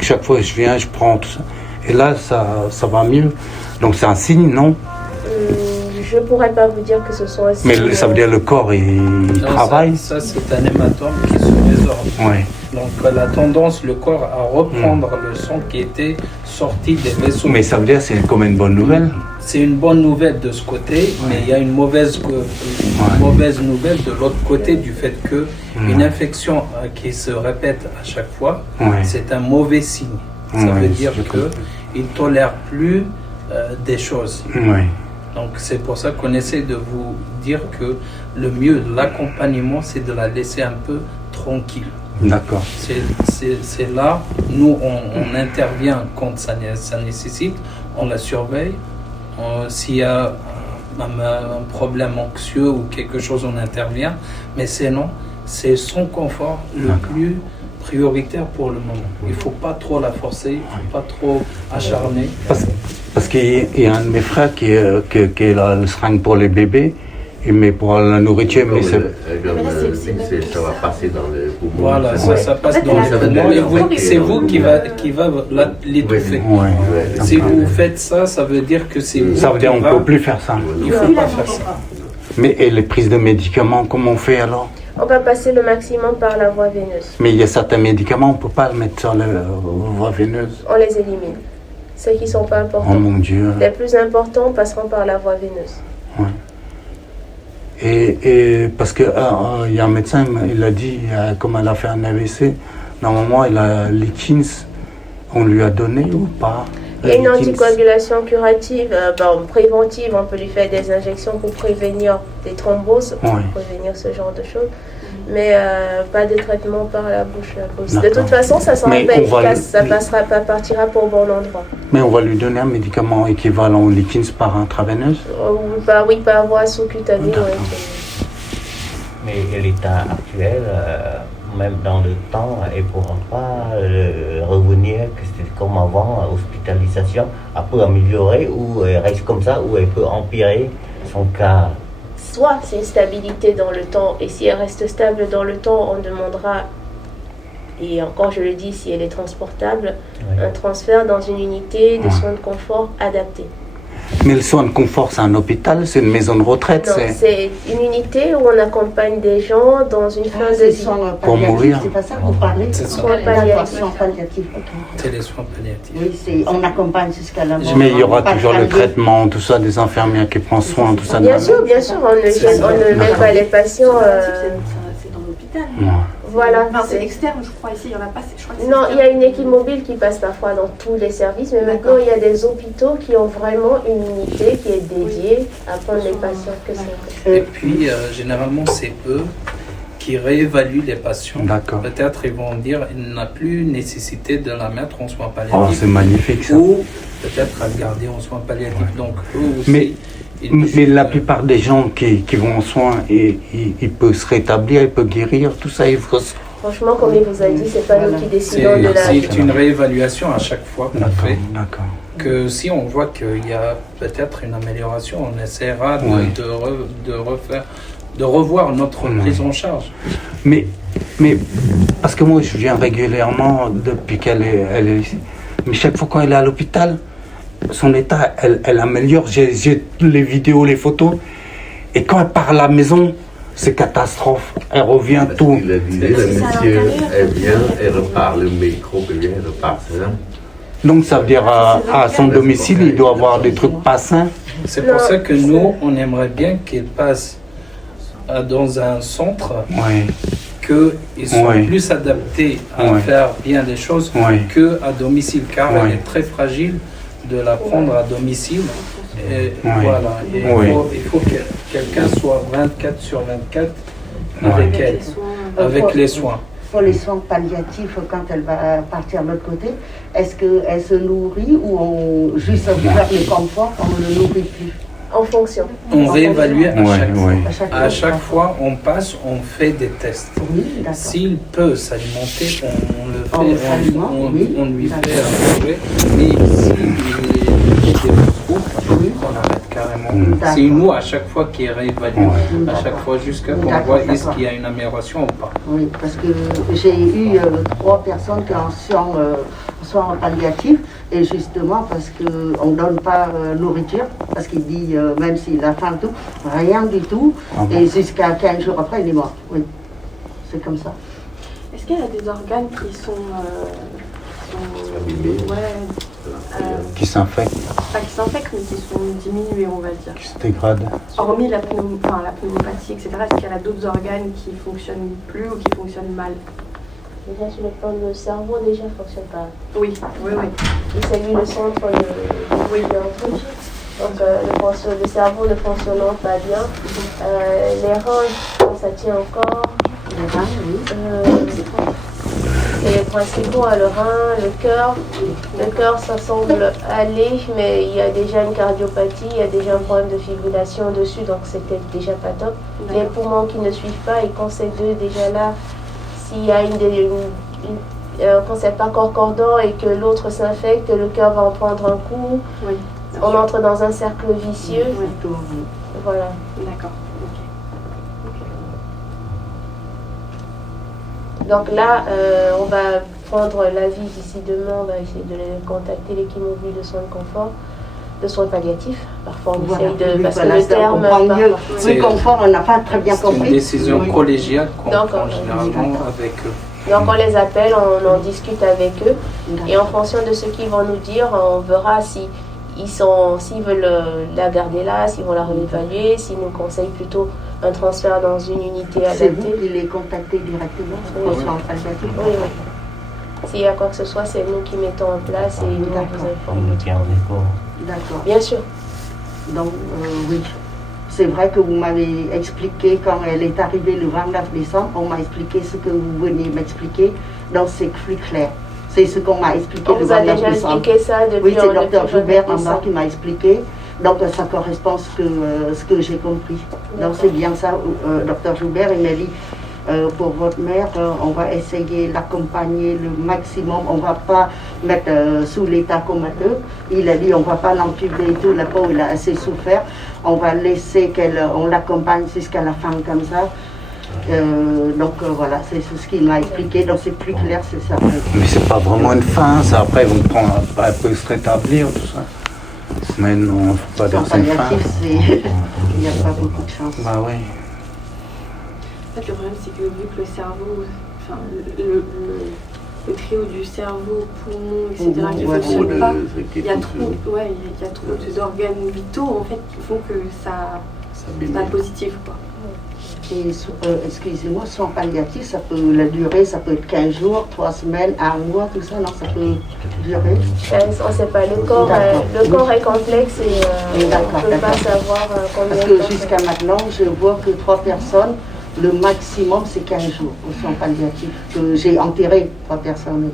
Chaque fois que je viens, je prends tout ça. Et là, ça va mieux. Donc c'est un signe, non? Je ne pourrais pas vous dire que ce soit un signe. Mais ça veut dire le corps, il travaille. Ça c'est un hématome qui se résorbe. Ouais. Donc elle a tendance, le corps, à reprendre le sang qui était sorti des vaisseaux. Mais ça veut dire que c'est comme une bonne nouvelle. C'est une bonne nouvelle de ce côté, mais il y a une mauvaise nouvelle de l'autre côté du fait que une infection qui se répète à chaque fois, c'est un mauvais signe. Ça veut dire qu'il ne tolère plus des choses. Donc c'est pour ça qu'on essaie de vous dire que le mieux, l'accompagnement, c'est de la laisser un peu tranquille. D'accord. C'est là, nous on intervient quand ça nécessite, on la surveille. S'il y a un problème anxieux ou quelque chose, on intervient. Mais sinon, c'est son confort le plus prioritaire pour le moment. Il ne faut pas trop la forcer, il ne faut pas trop acharner. Parce qu'il y a un de mes frères qui est là, le seringue pour les bébés, mais pour la nourriture, mais c'est... Ça va passer dans les poumons. Voilà, ça passe dans les poumons. Et c'est vous qui va l'étouffer. Si vous faites ça, ça veut dire que c'est vous. Ça veut dire qu'on ne peut plus faire ça. Il ne faut pas faire ça. Mais et les prises de médicaments, comment on fait alors? On va passer le maximum par la voie veineuse. Mais il y a certains médicaments, on ne peut pas le mettre sur la voie veineuse. On les élimine. Ceux qui ne sont pas importants. Oh mon Dieu. Les plus importants passeront par la voie veineuse. Ouais. Et parce qu'il y a un médecin, il a dit, comme elle a fait un AVC, normalement, elle a Likins, on lui a donné ou pas? Il y a une anticoagulation curative, préventive, on peut lui faire des injections pour prévenir des thromboses, pour prévenir ce genre de choses. Mais pas de traitement par la bouche à cause. De toute façon, ça sera pas efficace, ça partira pour bon endroit. Mais on va lui donner un médicament équivalent au Likins par intraveineuse? Oui, par voie sous-cutanée. Mais l'état actuel, même dans le temps, elle ne pourra pas revenir, que c'était comme avant, hospitalisation, elle peut améliorer ou elle reste comme ça, ou elle peut empirer son cas. Soit c'est une stabilité dans le temps, et si elle reste stable dans le temps, on demandera, et encore je le dis, si elle est transportable, un transfert dans une unité de soins de confort adaptée. Mais le soin de confort, c'est un hôpital, c'est une maison de retraite? Non, c'est une unité où on accompagne des gens dans une fin de vie. Pour mourir. C'est pas ça que vous parlez? C'est ça. Soins palliatifs. Soins palliatifs. C'est les soins palliatifs. Oui, on accompagne jusqu'à la mort. Mais il y aura toujours le traitement, tout ça, des infirmières qui prennent soin, tout ça. Bien sûr, on ne met pas les patients. C'est dans l'hôpital. Voilà. Enfin, c'est externe, je crois. Ici, il n'y en a pas. Je crois que non, il y a une équipe mobile qui passe parfois dans tous les services, mais maintenant il y a des hôpitaux qui ont vraiment une unité qui est dédiée à prendre les patients que c'est. Et puis, généralement, c'est eux qui réévaluent les patients. D'accord. Peut-être ils vont dire qu'il n'a plus nécessité de la mettre en soins Oh, palliatifs. c'est magnifique ça. Ou peut-être à le garder en soins palliatifs. Donc, eux aussi. Mais la plupart des gens qui vont en soins, ils peuvent se rétablir, ils peuvent guérir, tout ça, il faut... Franchement, comme il vous a dit, c'est pas nous qui décidons de la... C'est une réévaluation à chaque fois qu'on fait. D'accord. Que si on voit qu'il y a peut-être une amélioration, on essaiera de revoir notre prise en charge. Mais parce que moi, je viens régulièrement depuis qu'elle est ici. Mais chaque fois quand elle est à l'hôpital, son état, elle améliore. J'ai les vidéos, les photos. Et quand elle part à la maison, c'est catastrophe. Elle revient tout. Il a dit, le monsieur, elle vient, elle repart, le micro, elle repart, c'est ça? Donc ça veut dire à son domicile, il doit avoir des trucs pas sains. C'est pour ça que nous, on aimerait bien qu'il passe dans un centre, Ouais. qu'ils soient Ouais. plus adaptés à Ouais. faire bien les choses Ouais. qu'à domicile, car Ouais. elle est très fragile de la prendre à domicile. Et Ouais. voilà. Et Ouais. il faut que quelqu'un soit 24 sur 24 Ouais. avec elle, les soins. avec les soins. Pour les soins palliatifs, quand elle va partir de l'autre côté, est-ce qu'elle se nourrit ou on juste faire le confort, on ne le nourrit plus? En fonction. On réévalue à Ouais, chaque fois. ouais. À chaque fois, on passe, on fait des tests. Oui, d'accord. S'il peut s'alimenter, on le On fait, s'alimente, oui. on lui fait D'accord. à manger. Mais s'il est trop, on arrête carrément. D'accord. C'est nous à chaque fois qui réévalue, Ouais. à chaque fois jusqu'à qu'on D'accord, voit est-ce d'accord. qu'il y a une amélioration ou pas. Oui, parce que j'ai eu 3 personnes qui en sont soins palliatifs, et justement parce qu'on ne donne pas nourriture, parce qu'il dit, même s'il a faim, tout, rien du tout, Ah bon? et jusqu'à 15 jours après, il est mort. Oui, c'est comme ça. Est-ce qu'il y a des organes qui sont Abîmés. Qui s'infecte, pas qui s'infectent, mais qui sont diminués, on va dire. qui se dégrade. Hormis la pneumopathie, etc., est-ce qu'il y a d'autres organes qui fonctionnent plus ou qui fonctionnent mal? Déjà, sur le plan de cerveau, déjà, ne fonctionne pas. Oui, oui, oui. Et c'est lui le centre de truc. Donc, le cerveau ne fonctionnant pas bien. Les reins, ça tient encore. Les reins, oui. C'est les principaux, le rein, le cœur. Le cœur, ça semble aller, mais il y a déjà une cardiopathie, il y a déjà un problème de fibrillation dessus, donc c'était déjà pas top. Les poumons qui ne suivent pas, et quand c'est deux déjà là, s'il y a quand c'est pas concordant et que l'autre s'infecte, le cœur va en prendre un coup. Oui. On entre dans un cercle vicieux. Oui. Tout, oui. Voilà. D'accord. Donc là, on va prendre l'avis d'ici demain, on va essayer de les contacter, l'équipe mobile de soins de confort, de soins palliatifs. Parfois on Voilà. essaye de... Oui, Parce voilà, que le ça, on terme... comprend mieux. C'est- Le confort, on n'a pas très bien C'est une compris. décision Oui. collégiale qu'on Donc, prend généralement avec eux. Donc on les appelle, on en discute avec eux. D'accord. Et en fonction de ce qu'ils vont nous dire, on verra s'ils veulent la garder là, s'ils vont la réévaluer, s'ils nous conseillent plutôt un transfert dans une unité C'est vous adaptée. qui les contactez directement Oui. aux soins palliatifs? Oui, oui. S'il y a quoi que ce soit, c'est nous qui mettons en place et nous on vous On informe. nous tient en écho. D'accord. Bien sûr. Donc, oui. C'est vrai que vous m'avez expliqué quand elle est arrivée le 29 décembre, on m'a expliqué ce que vous venez m'expliquer, donc c'est plus clair. C'est ce qu'on m'a expliqué On le vous a 29 déjà décembre. expliqué ça depuis Oui, c'est le docteur depuis Joubert le maintenant qui m'a expliqué. Donc ça correspond à ce que j'ai compris. Donc c'est bien ça, docteur Joubert, il m'a dit, pour votre mère, on va essayer d'accompagner le maximum, on ne va pas mettre sous l'état comateux. Il a dit, on ne va pas l'entuber et tout, la peau, il a assez souffert. On va laisser on l'accompagne jusqu'à la fin comme ça. Donc voilà, c'est ce qu'il m'a expliqué, donc c'est plus clair, c'est ça. Mais c'est pas vraiment une fin, ça. Après, ils vont prendre, elle peut se rétablir, tout ça. Mais non, faut pas Sans dire que c'est une fin. palliatif, il n'y a pas beaucoup de chance. Bah oui. En fait, le problème, c'est que vu que le cerveau, enfin, le trio du cerveau, poumon, etc., qui ne Ouais, fonctionne pas, il y a trop. trop d'organes vitaux, en fait, qui font que ça c'est pas positif, quoi. Et, excusez-moi, soins palliatifs, ça peut, la durée, ça peut être 15 jours, 3 semaines, 1 mois, tout ça, non, ça peut durer. On ne sait pas, le corps est complexe et on ne D'accord, peut pas d'accord. savoir combien Parce de que temps. jusqu'à maintenant, je vois que 3 personnes, le maximum, c'est 15 jours aux soins palliatifs. Que j'ai enterré 3 personnes.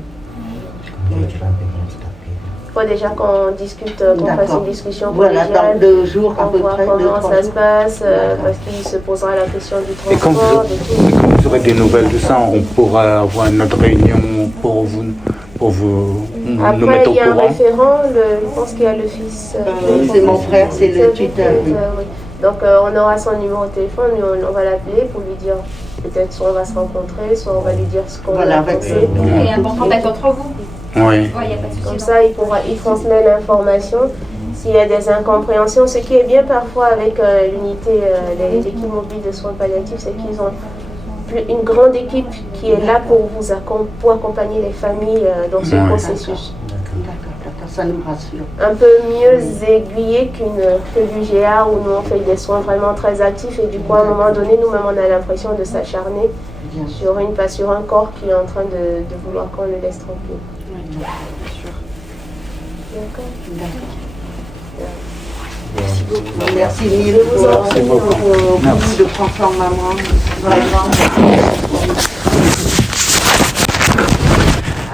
Il faut déjà qu'on discute, qu'on fasse D'accord. une discussion Voilà, dans collégiale, 2 jours à qu'on peu voit près, 2-3 comment ça se jours. passe, D'accord. parce qu'il se posera la question du Et quand transport, de tout. vous aurez des nouvelles de ça, on pourra avoir une autre réunion pour vous nous Après, mettre au il y a un courant. référent, je pense qu'il y a le fils. C'est mon frère, c'est le tuteur. Oui. Oui. Donc, on aura son numéro de téléphone, on va l'appeler pour lui dire, peut-être soit on va se rencontrer, soit on va lui dire ce qu'on Voilà, a avec pensé. Il y a un bon contact entre vous. Oui. Ouais, y a pas de souci. Comme ça, il transmet l'information. S'il y a des incompréhensions, ce qui est bien parfois avec l'équipe mobile de soins palliatifs, c'est qu'ils ont une grande équipe qui est là pour accompagner les familles dans ce processus. D'accord, ça nous rassure. Un peu mieux aiguillé que l'UGA où nous on fait des soins vraiment très actifs et du coup à un moment donné nous-mêmes on a l'impression de s'acharner sur un corps qui est en train de vouloir qu'on le laisse tranquille. Oui, bien sûr. D'accord. Merci beaucoup. Merci mille pour beaucoup de confiance, maman. Vraiment.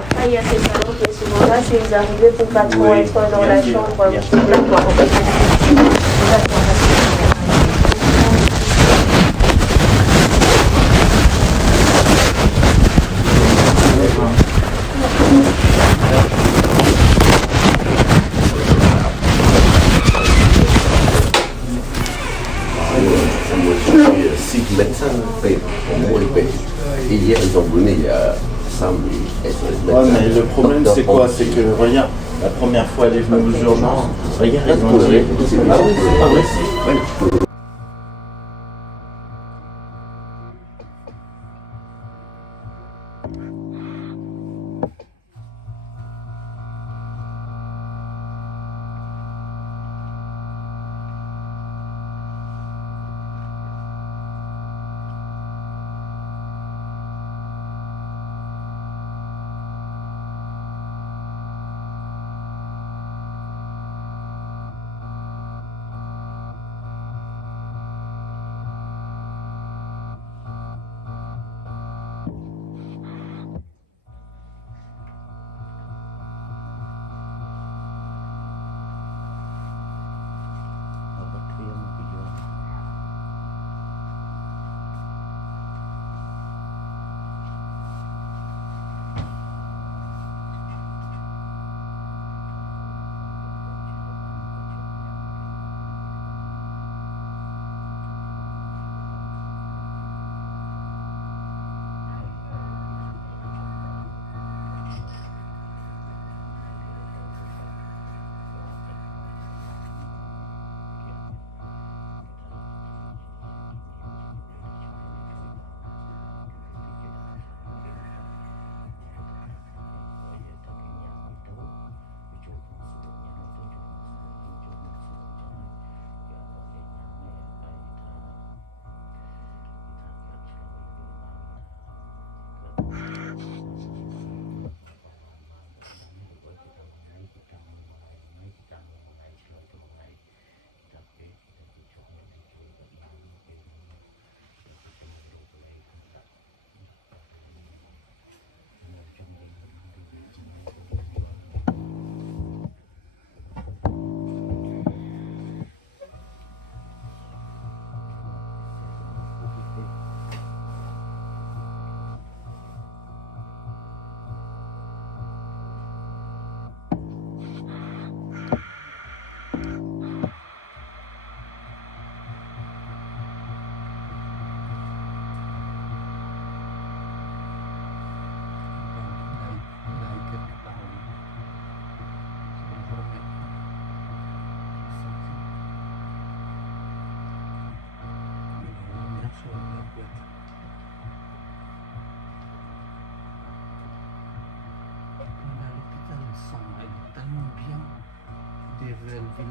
Après, il y a ces parents qui souvent là, c'est ils arrivaient pour pas trop être dans la chambre. Six médecins pour moi, et hier ils ont donné il y a 100 SOS médecins. Ouais, mais le problème c'est quoi? C'est que regarde, la première fois elle est venue aux urgences, regarde, ils ont dit ah oui, c'est pas vrai, c'est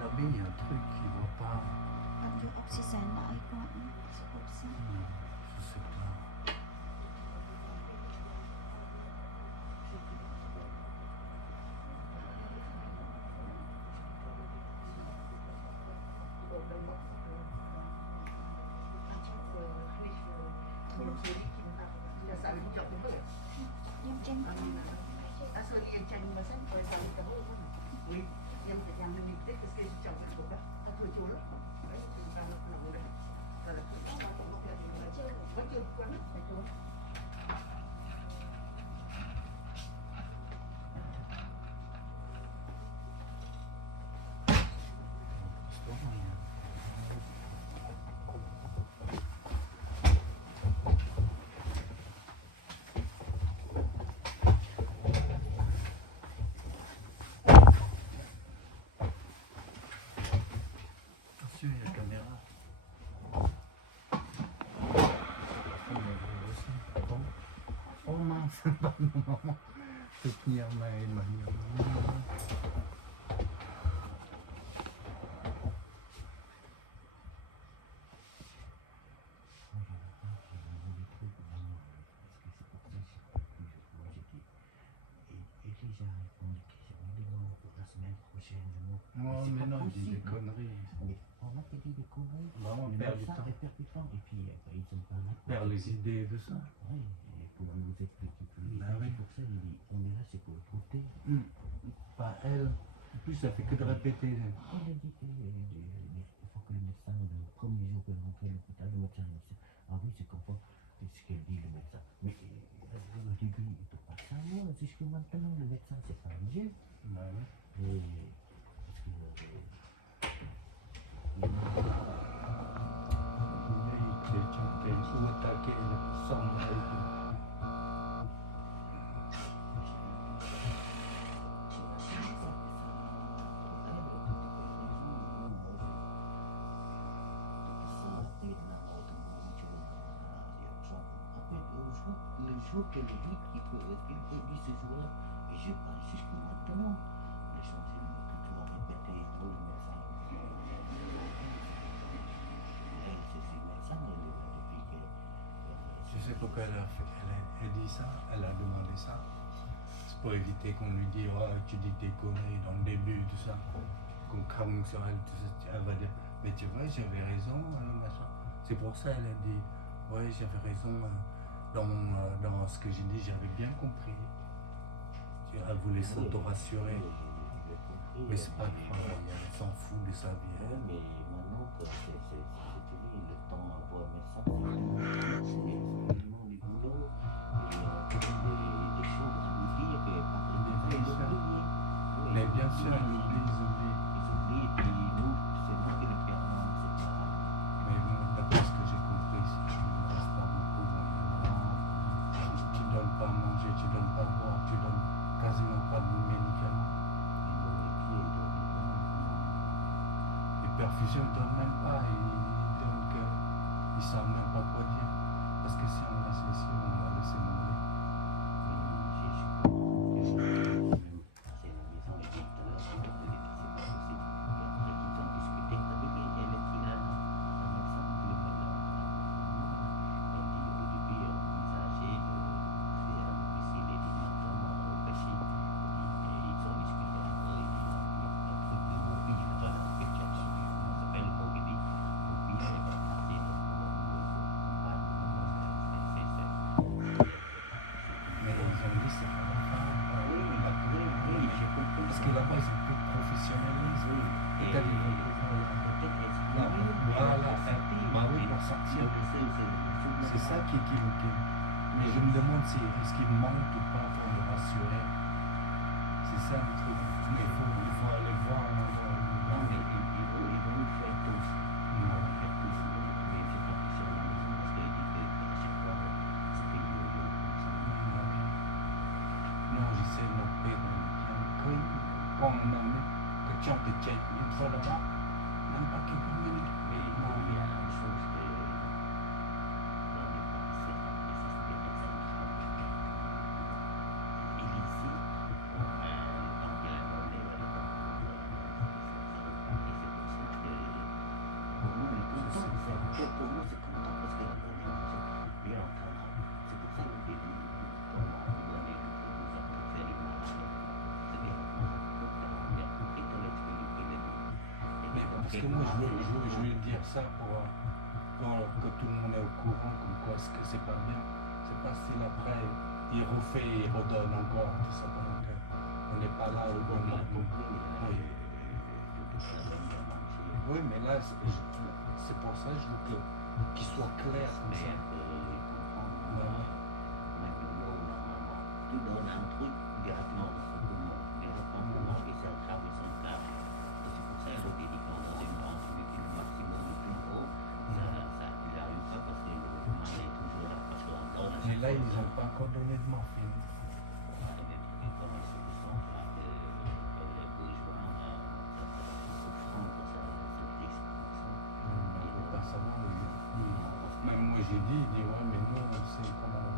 L'abbé, il y a un truc qui ne va pas. Du oxygène lại quá. Je sais pas. Em trên Oui, yang limité parce que je tiens pas à tout le monde. Pardon, maman. Soutenir ma Déjà répondu que j'ai rendez-vous pour la semaine prochaine. Oh, mais non, il dit des conneries. Mais on a dit des conneries. Vraiment, on Le perd du médecin temps. perd du temps. Et puis, ils ont pas On perd les idées de ça. Oui, et pour nous expliquer plus. Bah oui. C'est pour ça qu'il dit on est là, c'est pour écouter. Pas elle. En plus, ça fait que de répéter. Il a dit qu'il faut que le médecin, le premier jour que rentre à l'hôpital, le médecin dit ah oui, c'est comme ça. C'est ce qu'elle dit, le médecin. Mais au début, il ne peut pas savoir. C'est ce que maintenant, le médecin, c'est pas un vieux. Bah oui. Et parce que. Il attaquer la somme. Le jour qu'elle dit qu'il dit ce jour-là, et je pense jusqu'à maintenant, les gens ont toujours répété pour le médecin. Elle, c'est le médecin, depuis que. Tu sais pourquoi elle dit ça? Elle a demandé ça. C'est pour éviter qu'on lui dise oh, tu dis des conneries dans le début, tout ça. Qu'on crame sur elle, tout ça. Elle va dire mais tu vois, j'avais raison, machin. C'est pour ça qu'elle a dit ouais, j'avais raison. Dans ce que j'ai dit, j'avais bien compris. Elle voulait s'auto-rassurer. Mais c'est pas grave, elle s'en fout de sa vie. Oui, mais maintenant que c'est fini, le temps à voir mes sacs, c'est vraiment du boulot. Et des choses à vous dire que par exemple, ils oublient. Mais bien sûr, ils oublient. Ils oublient, et puis nous, c'est moi qui le perds, c'est pas. Mais d'après ce que j'ai compris, si tu ne restes pas beaucoup, tu ne donnes pas à manger, tu ne donnes pas à boire, tu ne donnes quasiment pas de médicaments. Les perfusions ne donnent même pas, ils donnent que. Ils ne savent même pas quoi dire. Parce que si on reste ici, on va laisser mourir. C'est la maison, les directeurs, c'est pas possible. Après qu'ils ont discuté, elle est là, la médecin, le malade. Elle dit au début, on envisageait de faire ici les médicaments au péché. Et ils ont discuté après, ils disent un truc de mobile, il faudra la question, on s'appelle mobile. Mobile, elle va passer dans Mais ils ont dit c'est pas la femme. oui, j'ai compris. Parce que là-bas, ils sont plus professionnalisés. Peut-être ils vont pouvoir voilà, bah oui, pour sortir. C'est ça qui est. Mais je me demande est-ce qu'ils mentent ou pas pour le rassurer. C'est ça le truc. Mais il faut aller voir. Non, mais ils vont le faire tous. Ils vont le faire tous. Mais c'est pas sur la maison parce qu'il dit qu'à chaque fois, c'était comme ça. Non, j'essaie de mon père. Quand on a mis que tu as peut-être une fois là-bas, même pas quelques minutes. Mais il y a une chose que l'on n'est pas assez rappelé, ça c'était des femmes. Et ici, donc il a donné le temps. Et c'est pour ça que pour nous, on est content. Pour nous, c'est content parce que la première chose, bien entendre. C'est pour ça qu'on fait du comment on doit aller nous avons fait du mal. C'est bien. Et dans l'expérience, Mais parce que moi, je veux dire ça pour que tout le monde est au courant, comme quoi ce que c'est pas bien. C'est facile après, il refait, il redonne encore, tout ça pendant qu'on n'est pas là au bon moment. Oui, mais là, c'est pour ça que je veux qu'il soit clair comme ça. Tu donnes un truc directement au poumon, mais le poumon qui c'est le câble et son câble. Et c'est pour ça que le médicament dans une branche, mais qui est le maximum le plus haut, ça il n'arrive pas parce que le mal est toujours là, parce qu'on donne à Mais chaque là, fois. ils n'ont pas encore donné de morphine. Et comme ils se sentent là, les bourgeois, ça souffrant pour ça, ça triste comme ça. On ne peut pas savoir. Même moi, j'ai dit, il dit ouais, mais nous, on sait comment.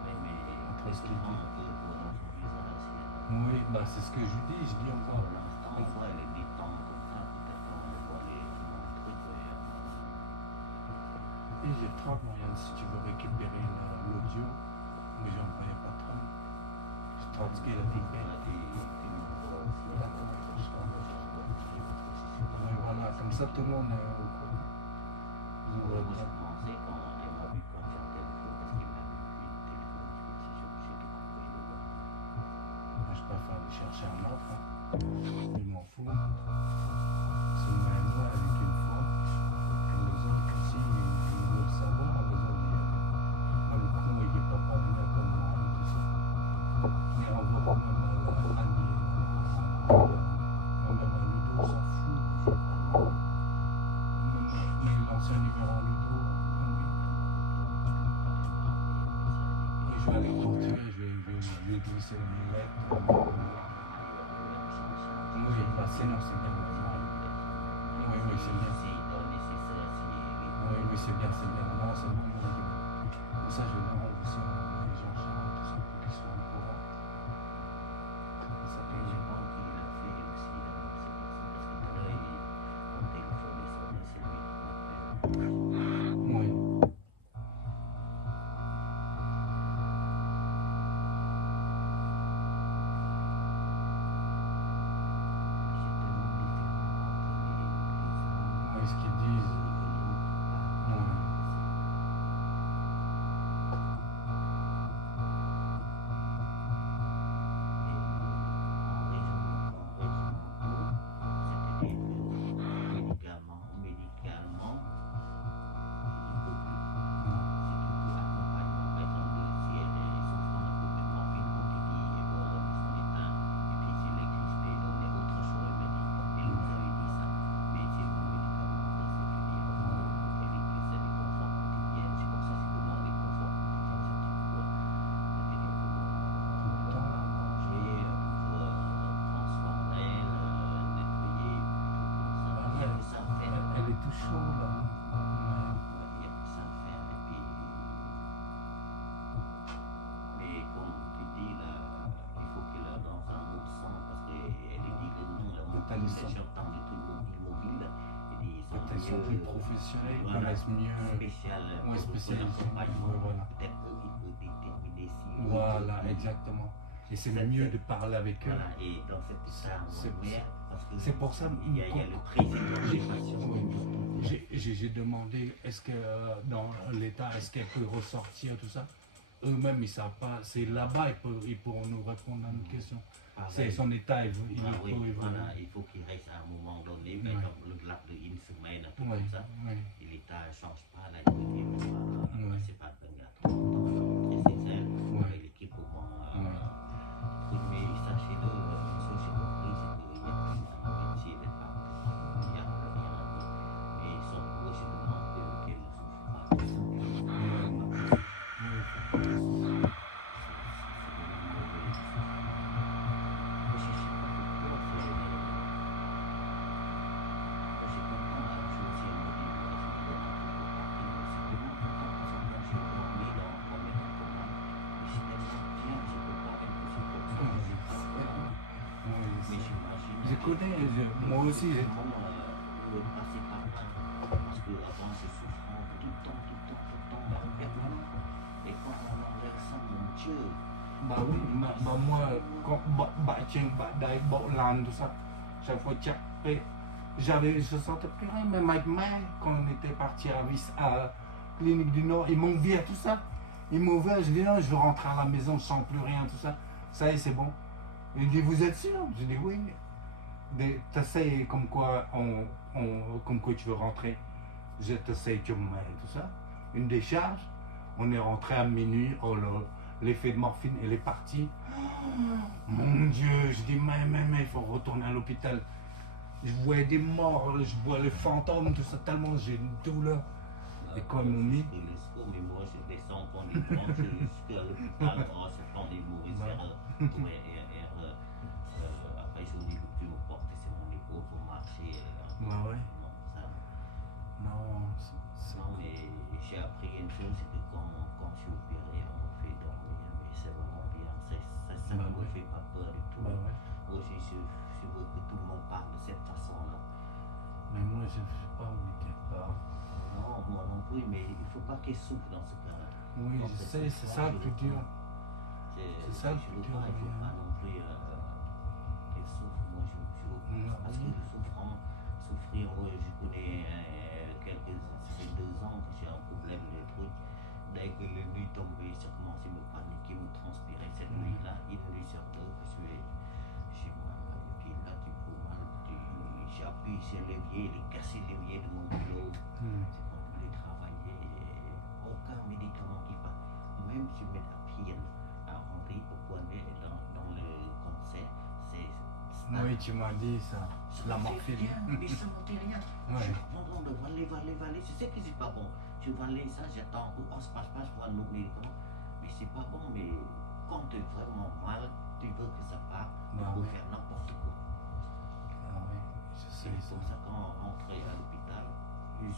Oui, mais On Qu'est-ce qu'il dit? que pour dans son visage, Oui, bah c'est ce que je dis encore. pour l'instant, on voit les détends comme ça, peut-être on voit les trucs. Et j'ai 30 moyens si tu veux récupérer l'audio. Mais j'en voyais pas 30. Je 30 ce qu'il a fait. Oui, voilà, comme ça tout le monde est au courant. Vous Moi, aurez j'ai pas- pensé quand elle m'a vu quand j'ai un téléphone, parce qu'il m'a vu une téléphone, je me suis dit, j'ai tout compris. Moi, je préfère aller chercher un autre. Hein. Je m'en fous. C'est même moi avec une fois. Et les autres aussi, ils veulent savoir. Les autres, moi, le con, il est pas bien comme moi, et tout ça. Mais on voit quand même Annie, même à Ludo, on s'en fout. Même l'ancien numéro à Ludo. Et je vais aller continuer, je vais glisser une lettre. Oui, bah sinon c'est bien. Oui, oui, c'est bien. Oui, oui, c'est bien, c'est bien. Non, c'est bon. Comme ça, je vais demander aussi les gens charles, tout ça, pour qu'ils soient au courant. Ça Et peut je être pense qu'il a fait aussi la même chose, parce que tout à l'heure, mon téléphone est sonné, c'est lui qui m'appelle. Oui. Oui, ce qu'ils disent. Oui. Elle est tout chaude là. Mais comme tu dis, là, il faut qu'il a dans un autre sens, parce qu'elle dit que non, la mobile, j'entends des trucs mobiles, et ils sont Peut-être sont plus professionnels, ils voilà, connaissent mieux. spécial, Ouais, spécialisés. l'accompagnement. Voilà. Peut-être qu'il peut déterminer si. Voilà, exactement. Et c'est mieux de parler avec eux. Voilà, et dans cet état, parce que c'est pour ça il y a le président des patients. J'ai demandé est-ce que dans l'État, est-ce qu'elle peut ressortir tout ça. Eux-mêmes, ils ne savent pas. C'est là-bas, ils pourront nous répondre à notre question. C'est son État, il Oui, peut évoluer. voilà, il faut qu'il reste à un moment donné, par exemple, le laps d'une semaine, un truc Oui, comme ça. oui. Et l'État ne change pas, là, il peut dire, c'est pas le gars, très sincère, avec l'équipe au moins. Mais sachez-le, ce que j'ai compris, c'est qu'il y a plus de métier des femmes, il n'y a rien à dire. Mais son projet demande qu'elle ne souffre pas de ça. Je connais, moi aussi. Passer par là, parce que avant c'est souffrant tout le temps, permanent. Et quand on enlève ça, mon Dieu. Bah oui, moi, quand tiens, Botland, tout ça, chaque fois je sentais plus rien, même avec Mike, quand on était parti à Clinique du Nord, ils m'ont ouvert tout ça. Ils m'ont ouvert, je dis non, je veux rentrer à la maison, je sens plus rien, tout ça. Ça y est, c'est bon. Il dit, vous êtes sûr? Je dis oui. T'essayes comme quoi tu veux rentrer. Je t'essaye, tu me mets tout ça. Une décharge. On est rentré à minuit. Oh là, l'effet de morphine, elle est partie. Mon Dieu, je dis, mais il faut retourner à l'hôpital. Je vois des morts, je vois les fantômes, tout ça, tellement j'ai une douleur. Et quand ils m'ont mis. Mais moi, je descends quand ils prennent jusqu'à l'hôpital, c'est quand ils mourent, après, je dis que tu me portes, c'est mon épaule pour marcher. Ouais. Non, ça. Non, Non, mais j'ai appris une chose, c'est que quand je suis opéré, on me fait dormir, mais c'est vraiment Oui, mais il ne faut pas qu'elle souffre dans ce cas-là. Oui, Quand je elle sais, souffre, c'est ça le plus dur. C'est ça le je plus veux dur, pas, il ne faut oui. pas non plus qu'elle souffre. Moi, je veux pas. Parce que le souffrir, oui, je connais ça fait 2 ans que j'ai un problème de truc. Dès que la nuit tombée, ça commence à me paniquer, me transpirer. Cette nuit-là, 1 nuit sur 2 que je suis chez moi. Et puis là, tu peux mal. J'appuie sur l'évier, il est cassé l'évier de mon boulot. C'est compliqué de travailler. Aucun médicament qui va. Même si je mets la pile à remplir au poignet dans le concert, c'est. Oui, tu m'as dit ça. La morphine. Mais ça ne fait rien. Ouais. Je suis content de valer. Je sais que c'est pas bon. Je valais ça, j'attends que on se passe pour un autre médicament. Mais c'est pas bon. Mais quand tu es vraiment mal, tu veux que ça parte, tu peux faire n'importe quoi. Ah oui, je sais C'est pour ça qu'on rentrait à l'hôpital.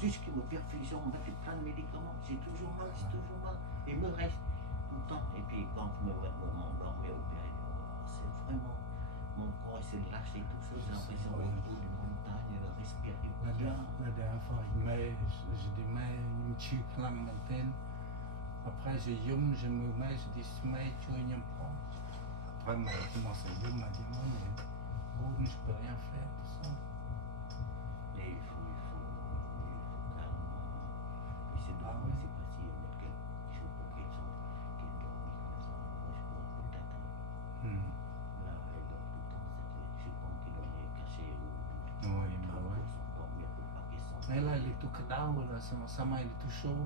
Juste que me perfusion, on mettait plein de médicaments. J'ai toujours mal. Il me reste tout le temps. Et puis quand je me m'endormir au période, c'est vraiment. Mon corps s'est lâché, tout ça, j'ai l'impression d'être au bout d'une montagne, de respirer bien. La dernière fois, je dis, mais une petite flamme montagne. Après, je me mets, je dis, mais tu es pas. Après, je commence à dire, m'a dit, non, mais bon, je peux rien faire, tout ça. Et il faut calmement. Et c'est dommage, c'est pas si il y a quelque chose pour qu'elle dorme comme ça. Moi, je pense peut-être. Là, elle dort tout le temps, je pense qu'il doit être caché ou. Oui, bah ouais. Dormir pour pas qu'elle s'en. Mais là, il est tout cadavre, là, sa main, il est tout chaud.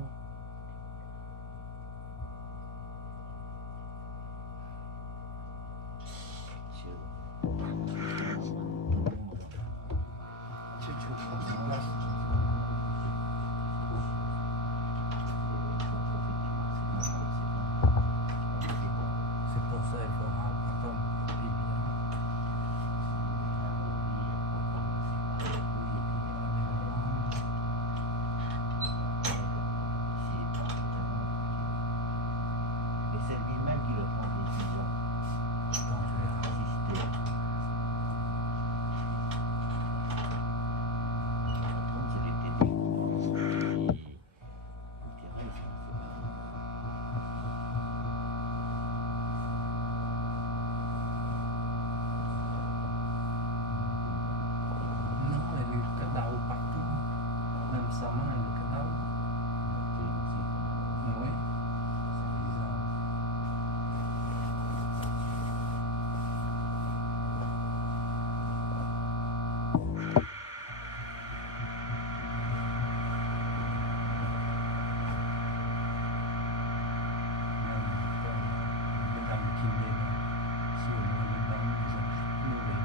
Tu prends sa place. C'est pour ça qu'il faut attendre un peu bien. Et c'est lui-même qui le prend décision. Assister. Donc c'est les techniques. Qui restent. Non, elle est le cadavre partout. Même sa main, elle est le cadavre. Oui, c'est bizarre. Les dames qui viennent sur les dames, ils ont pleuré.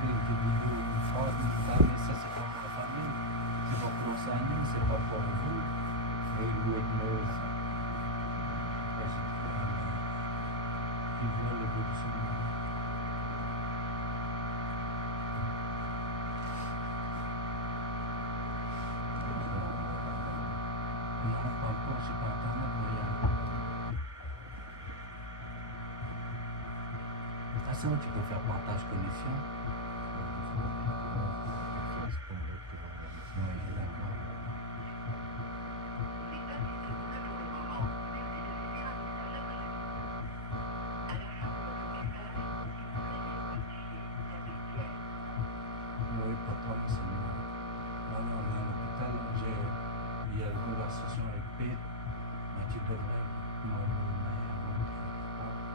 Quelques vidéos une fois, mais ça c'est pas pour la famille, c'est pas pour l'enseignant, c'est pas pour vous. Et vous êtes là, ça. Ouais, c'est pour ils voient l'évolution de la vie. Non, pas encore, c'est pas internet, rien. De toute façon, tu peux faire partage connexion. Oui, d'accord. Oui, papa, c'est moi. Là, on est à l'hôpital, il y a une conversation avec Pete, mais tu devrais tout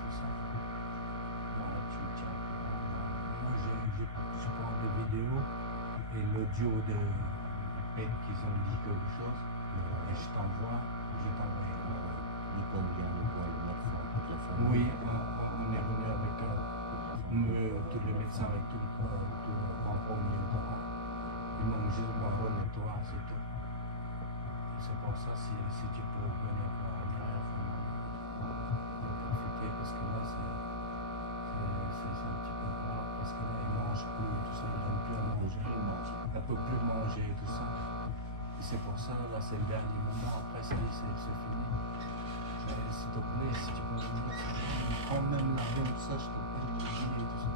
ça. Voilà, tu me tiens. Moi, je prends des vidéos et l'audio de Pete qu'ils ont dit quelque chose, et je t'envoie. Il convient de voir le médecin toute la famille. Oui, on est venu avec tous les médecins, avec tout le premier temps. Ils m'ont juste envoyé toi, c'est tout. C'est pour ça, si tu peux venir derrière, profiter, parce que là, c'est un petit peu grave, parce que là, ils ne mangent plus, tout ça, ils n'aiment plus à manger. Elle ne peut plus manger, tout ça. Et c'est pour ça, là, c'est le dernier moment, après, ça y est, c'est fini. S'il te plaît, si tu peux venir, prends même l'avion, tout ça, je te paye le billet, tout ça.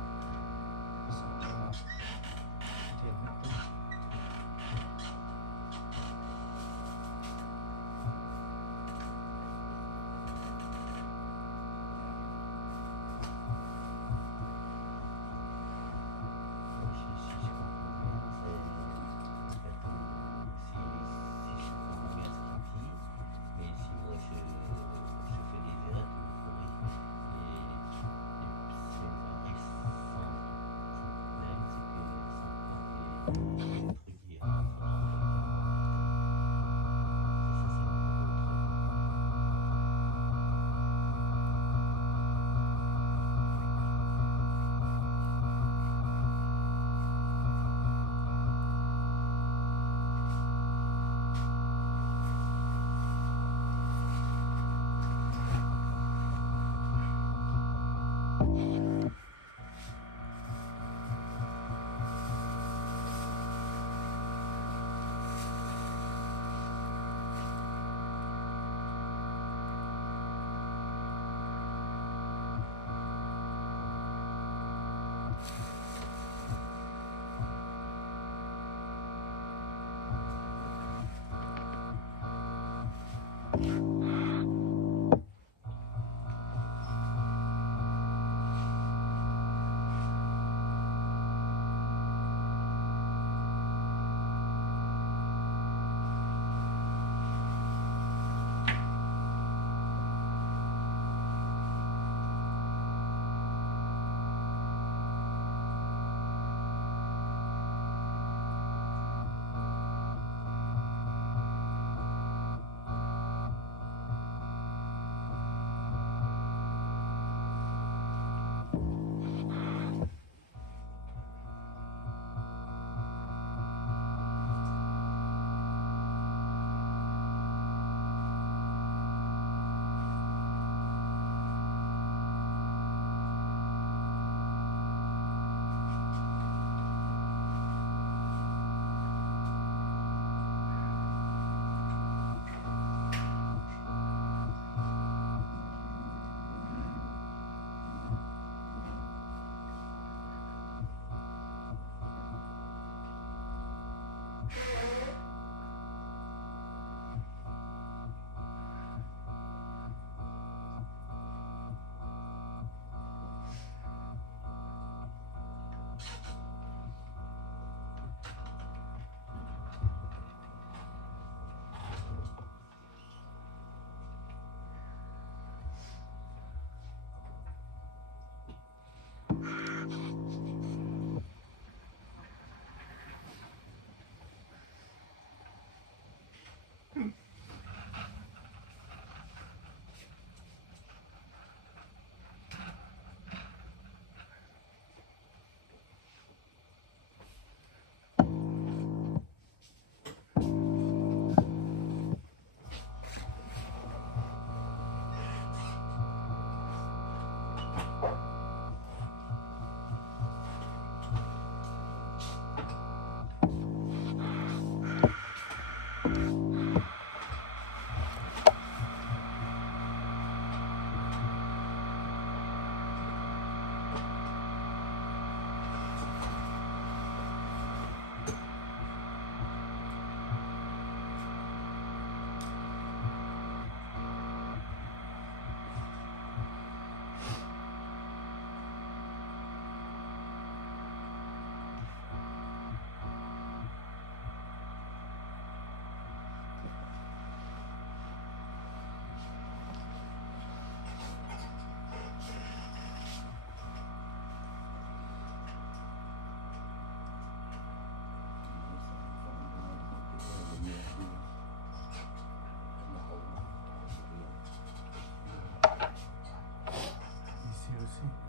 Ici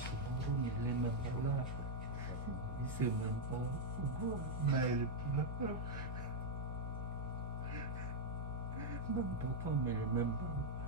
Il est même pas là. Il sait même pas pourquoi. Mais il est plus là. Même papa, mais il est même pas là.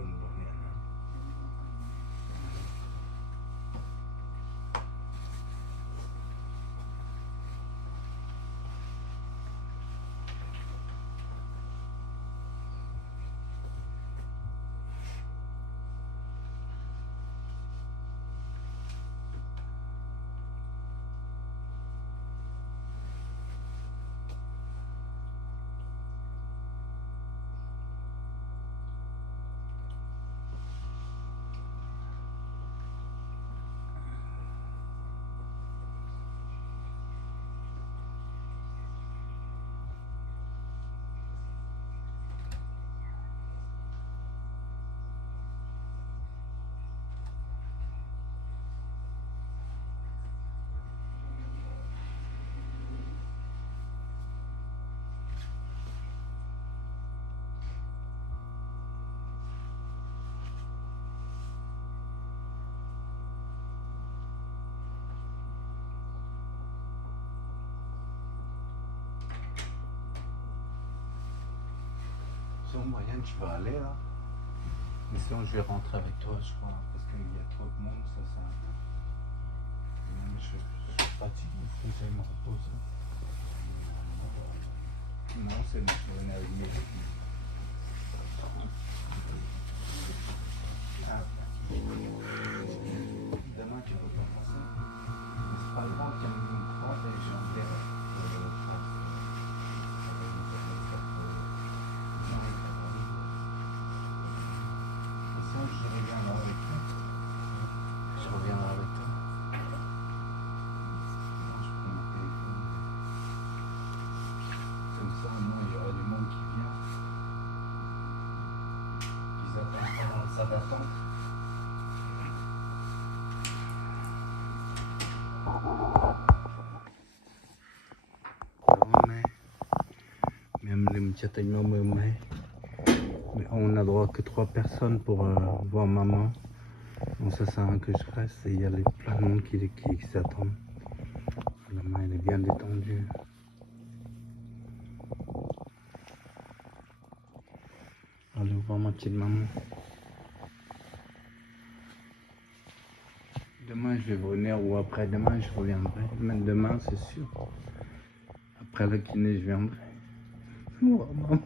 faut nous donner un an. Sinon, moyen, tu vas aller là. Mais sinon, je vais rentrer avec toi, je crois. Parce qu'il y a trop de monde, ça sert à rien. Je suis fatigué, il faut que j'aille me reposer. Non, c'est bon, je vais venir avec mes filles. Ah. Demain, tu peux pas passer. Mais c'est pas grave, il y a une grande et j'ai envie de je reviendrai avec toi. Je reviendrai avec toi. Non, je prends mon téléphone. Comme ça, moi, il y aura du monde qui vient. Ils attendent pendant la salle d'attente. Même les mtchatagno mais on a droit que 3 personnes pour voir maman. Donc ça sert à rien que je reste et il y a plein de monde qui s'attendent. La main elle est bien détendue. Allez voir ma petite maman. Demain je vais venir ou après-demain je reviendrai. Même demain c'est sûr. Après la kiné je viendrai. Oh, maman.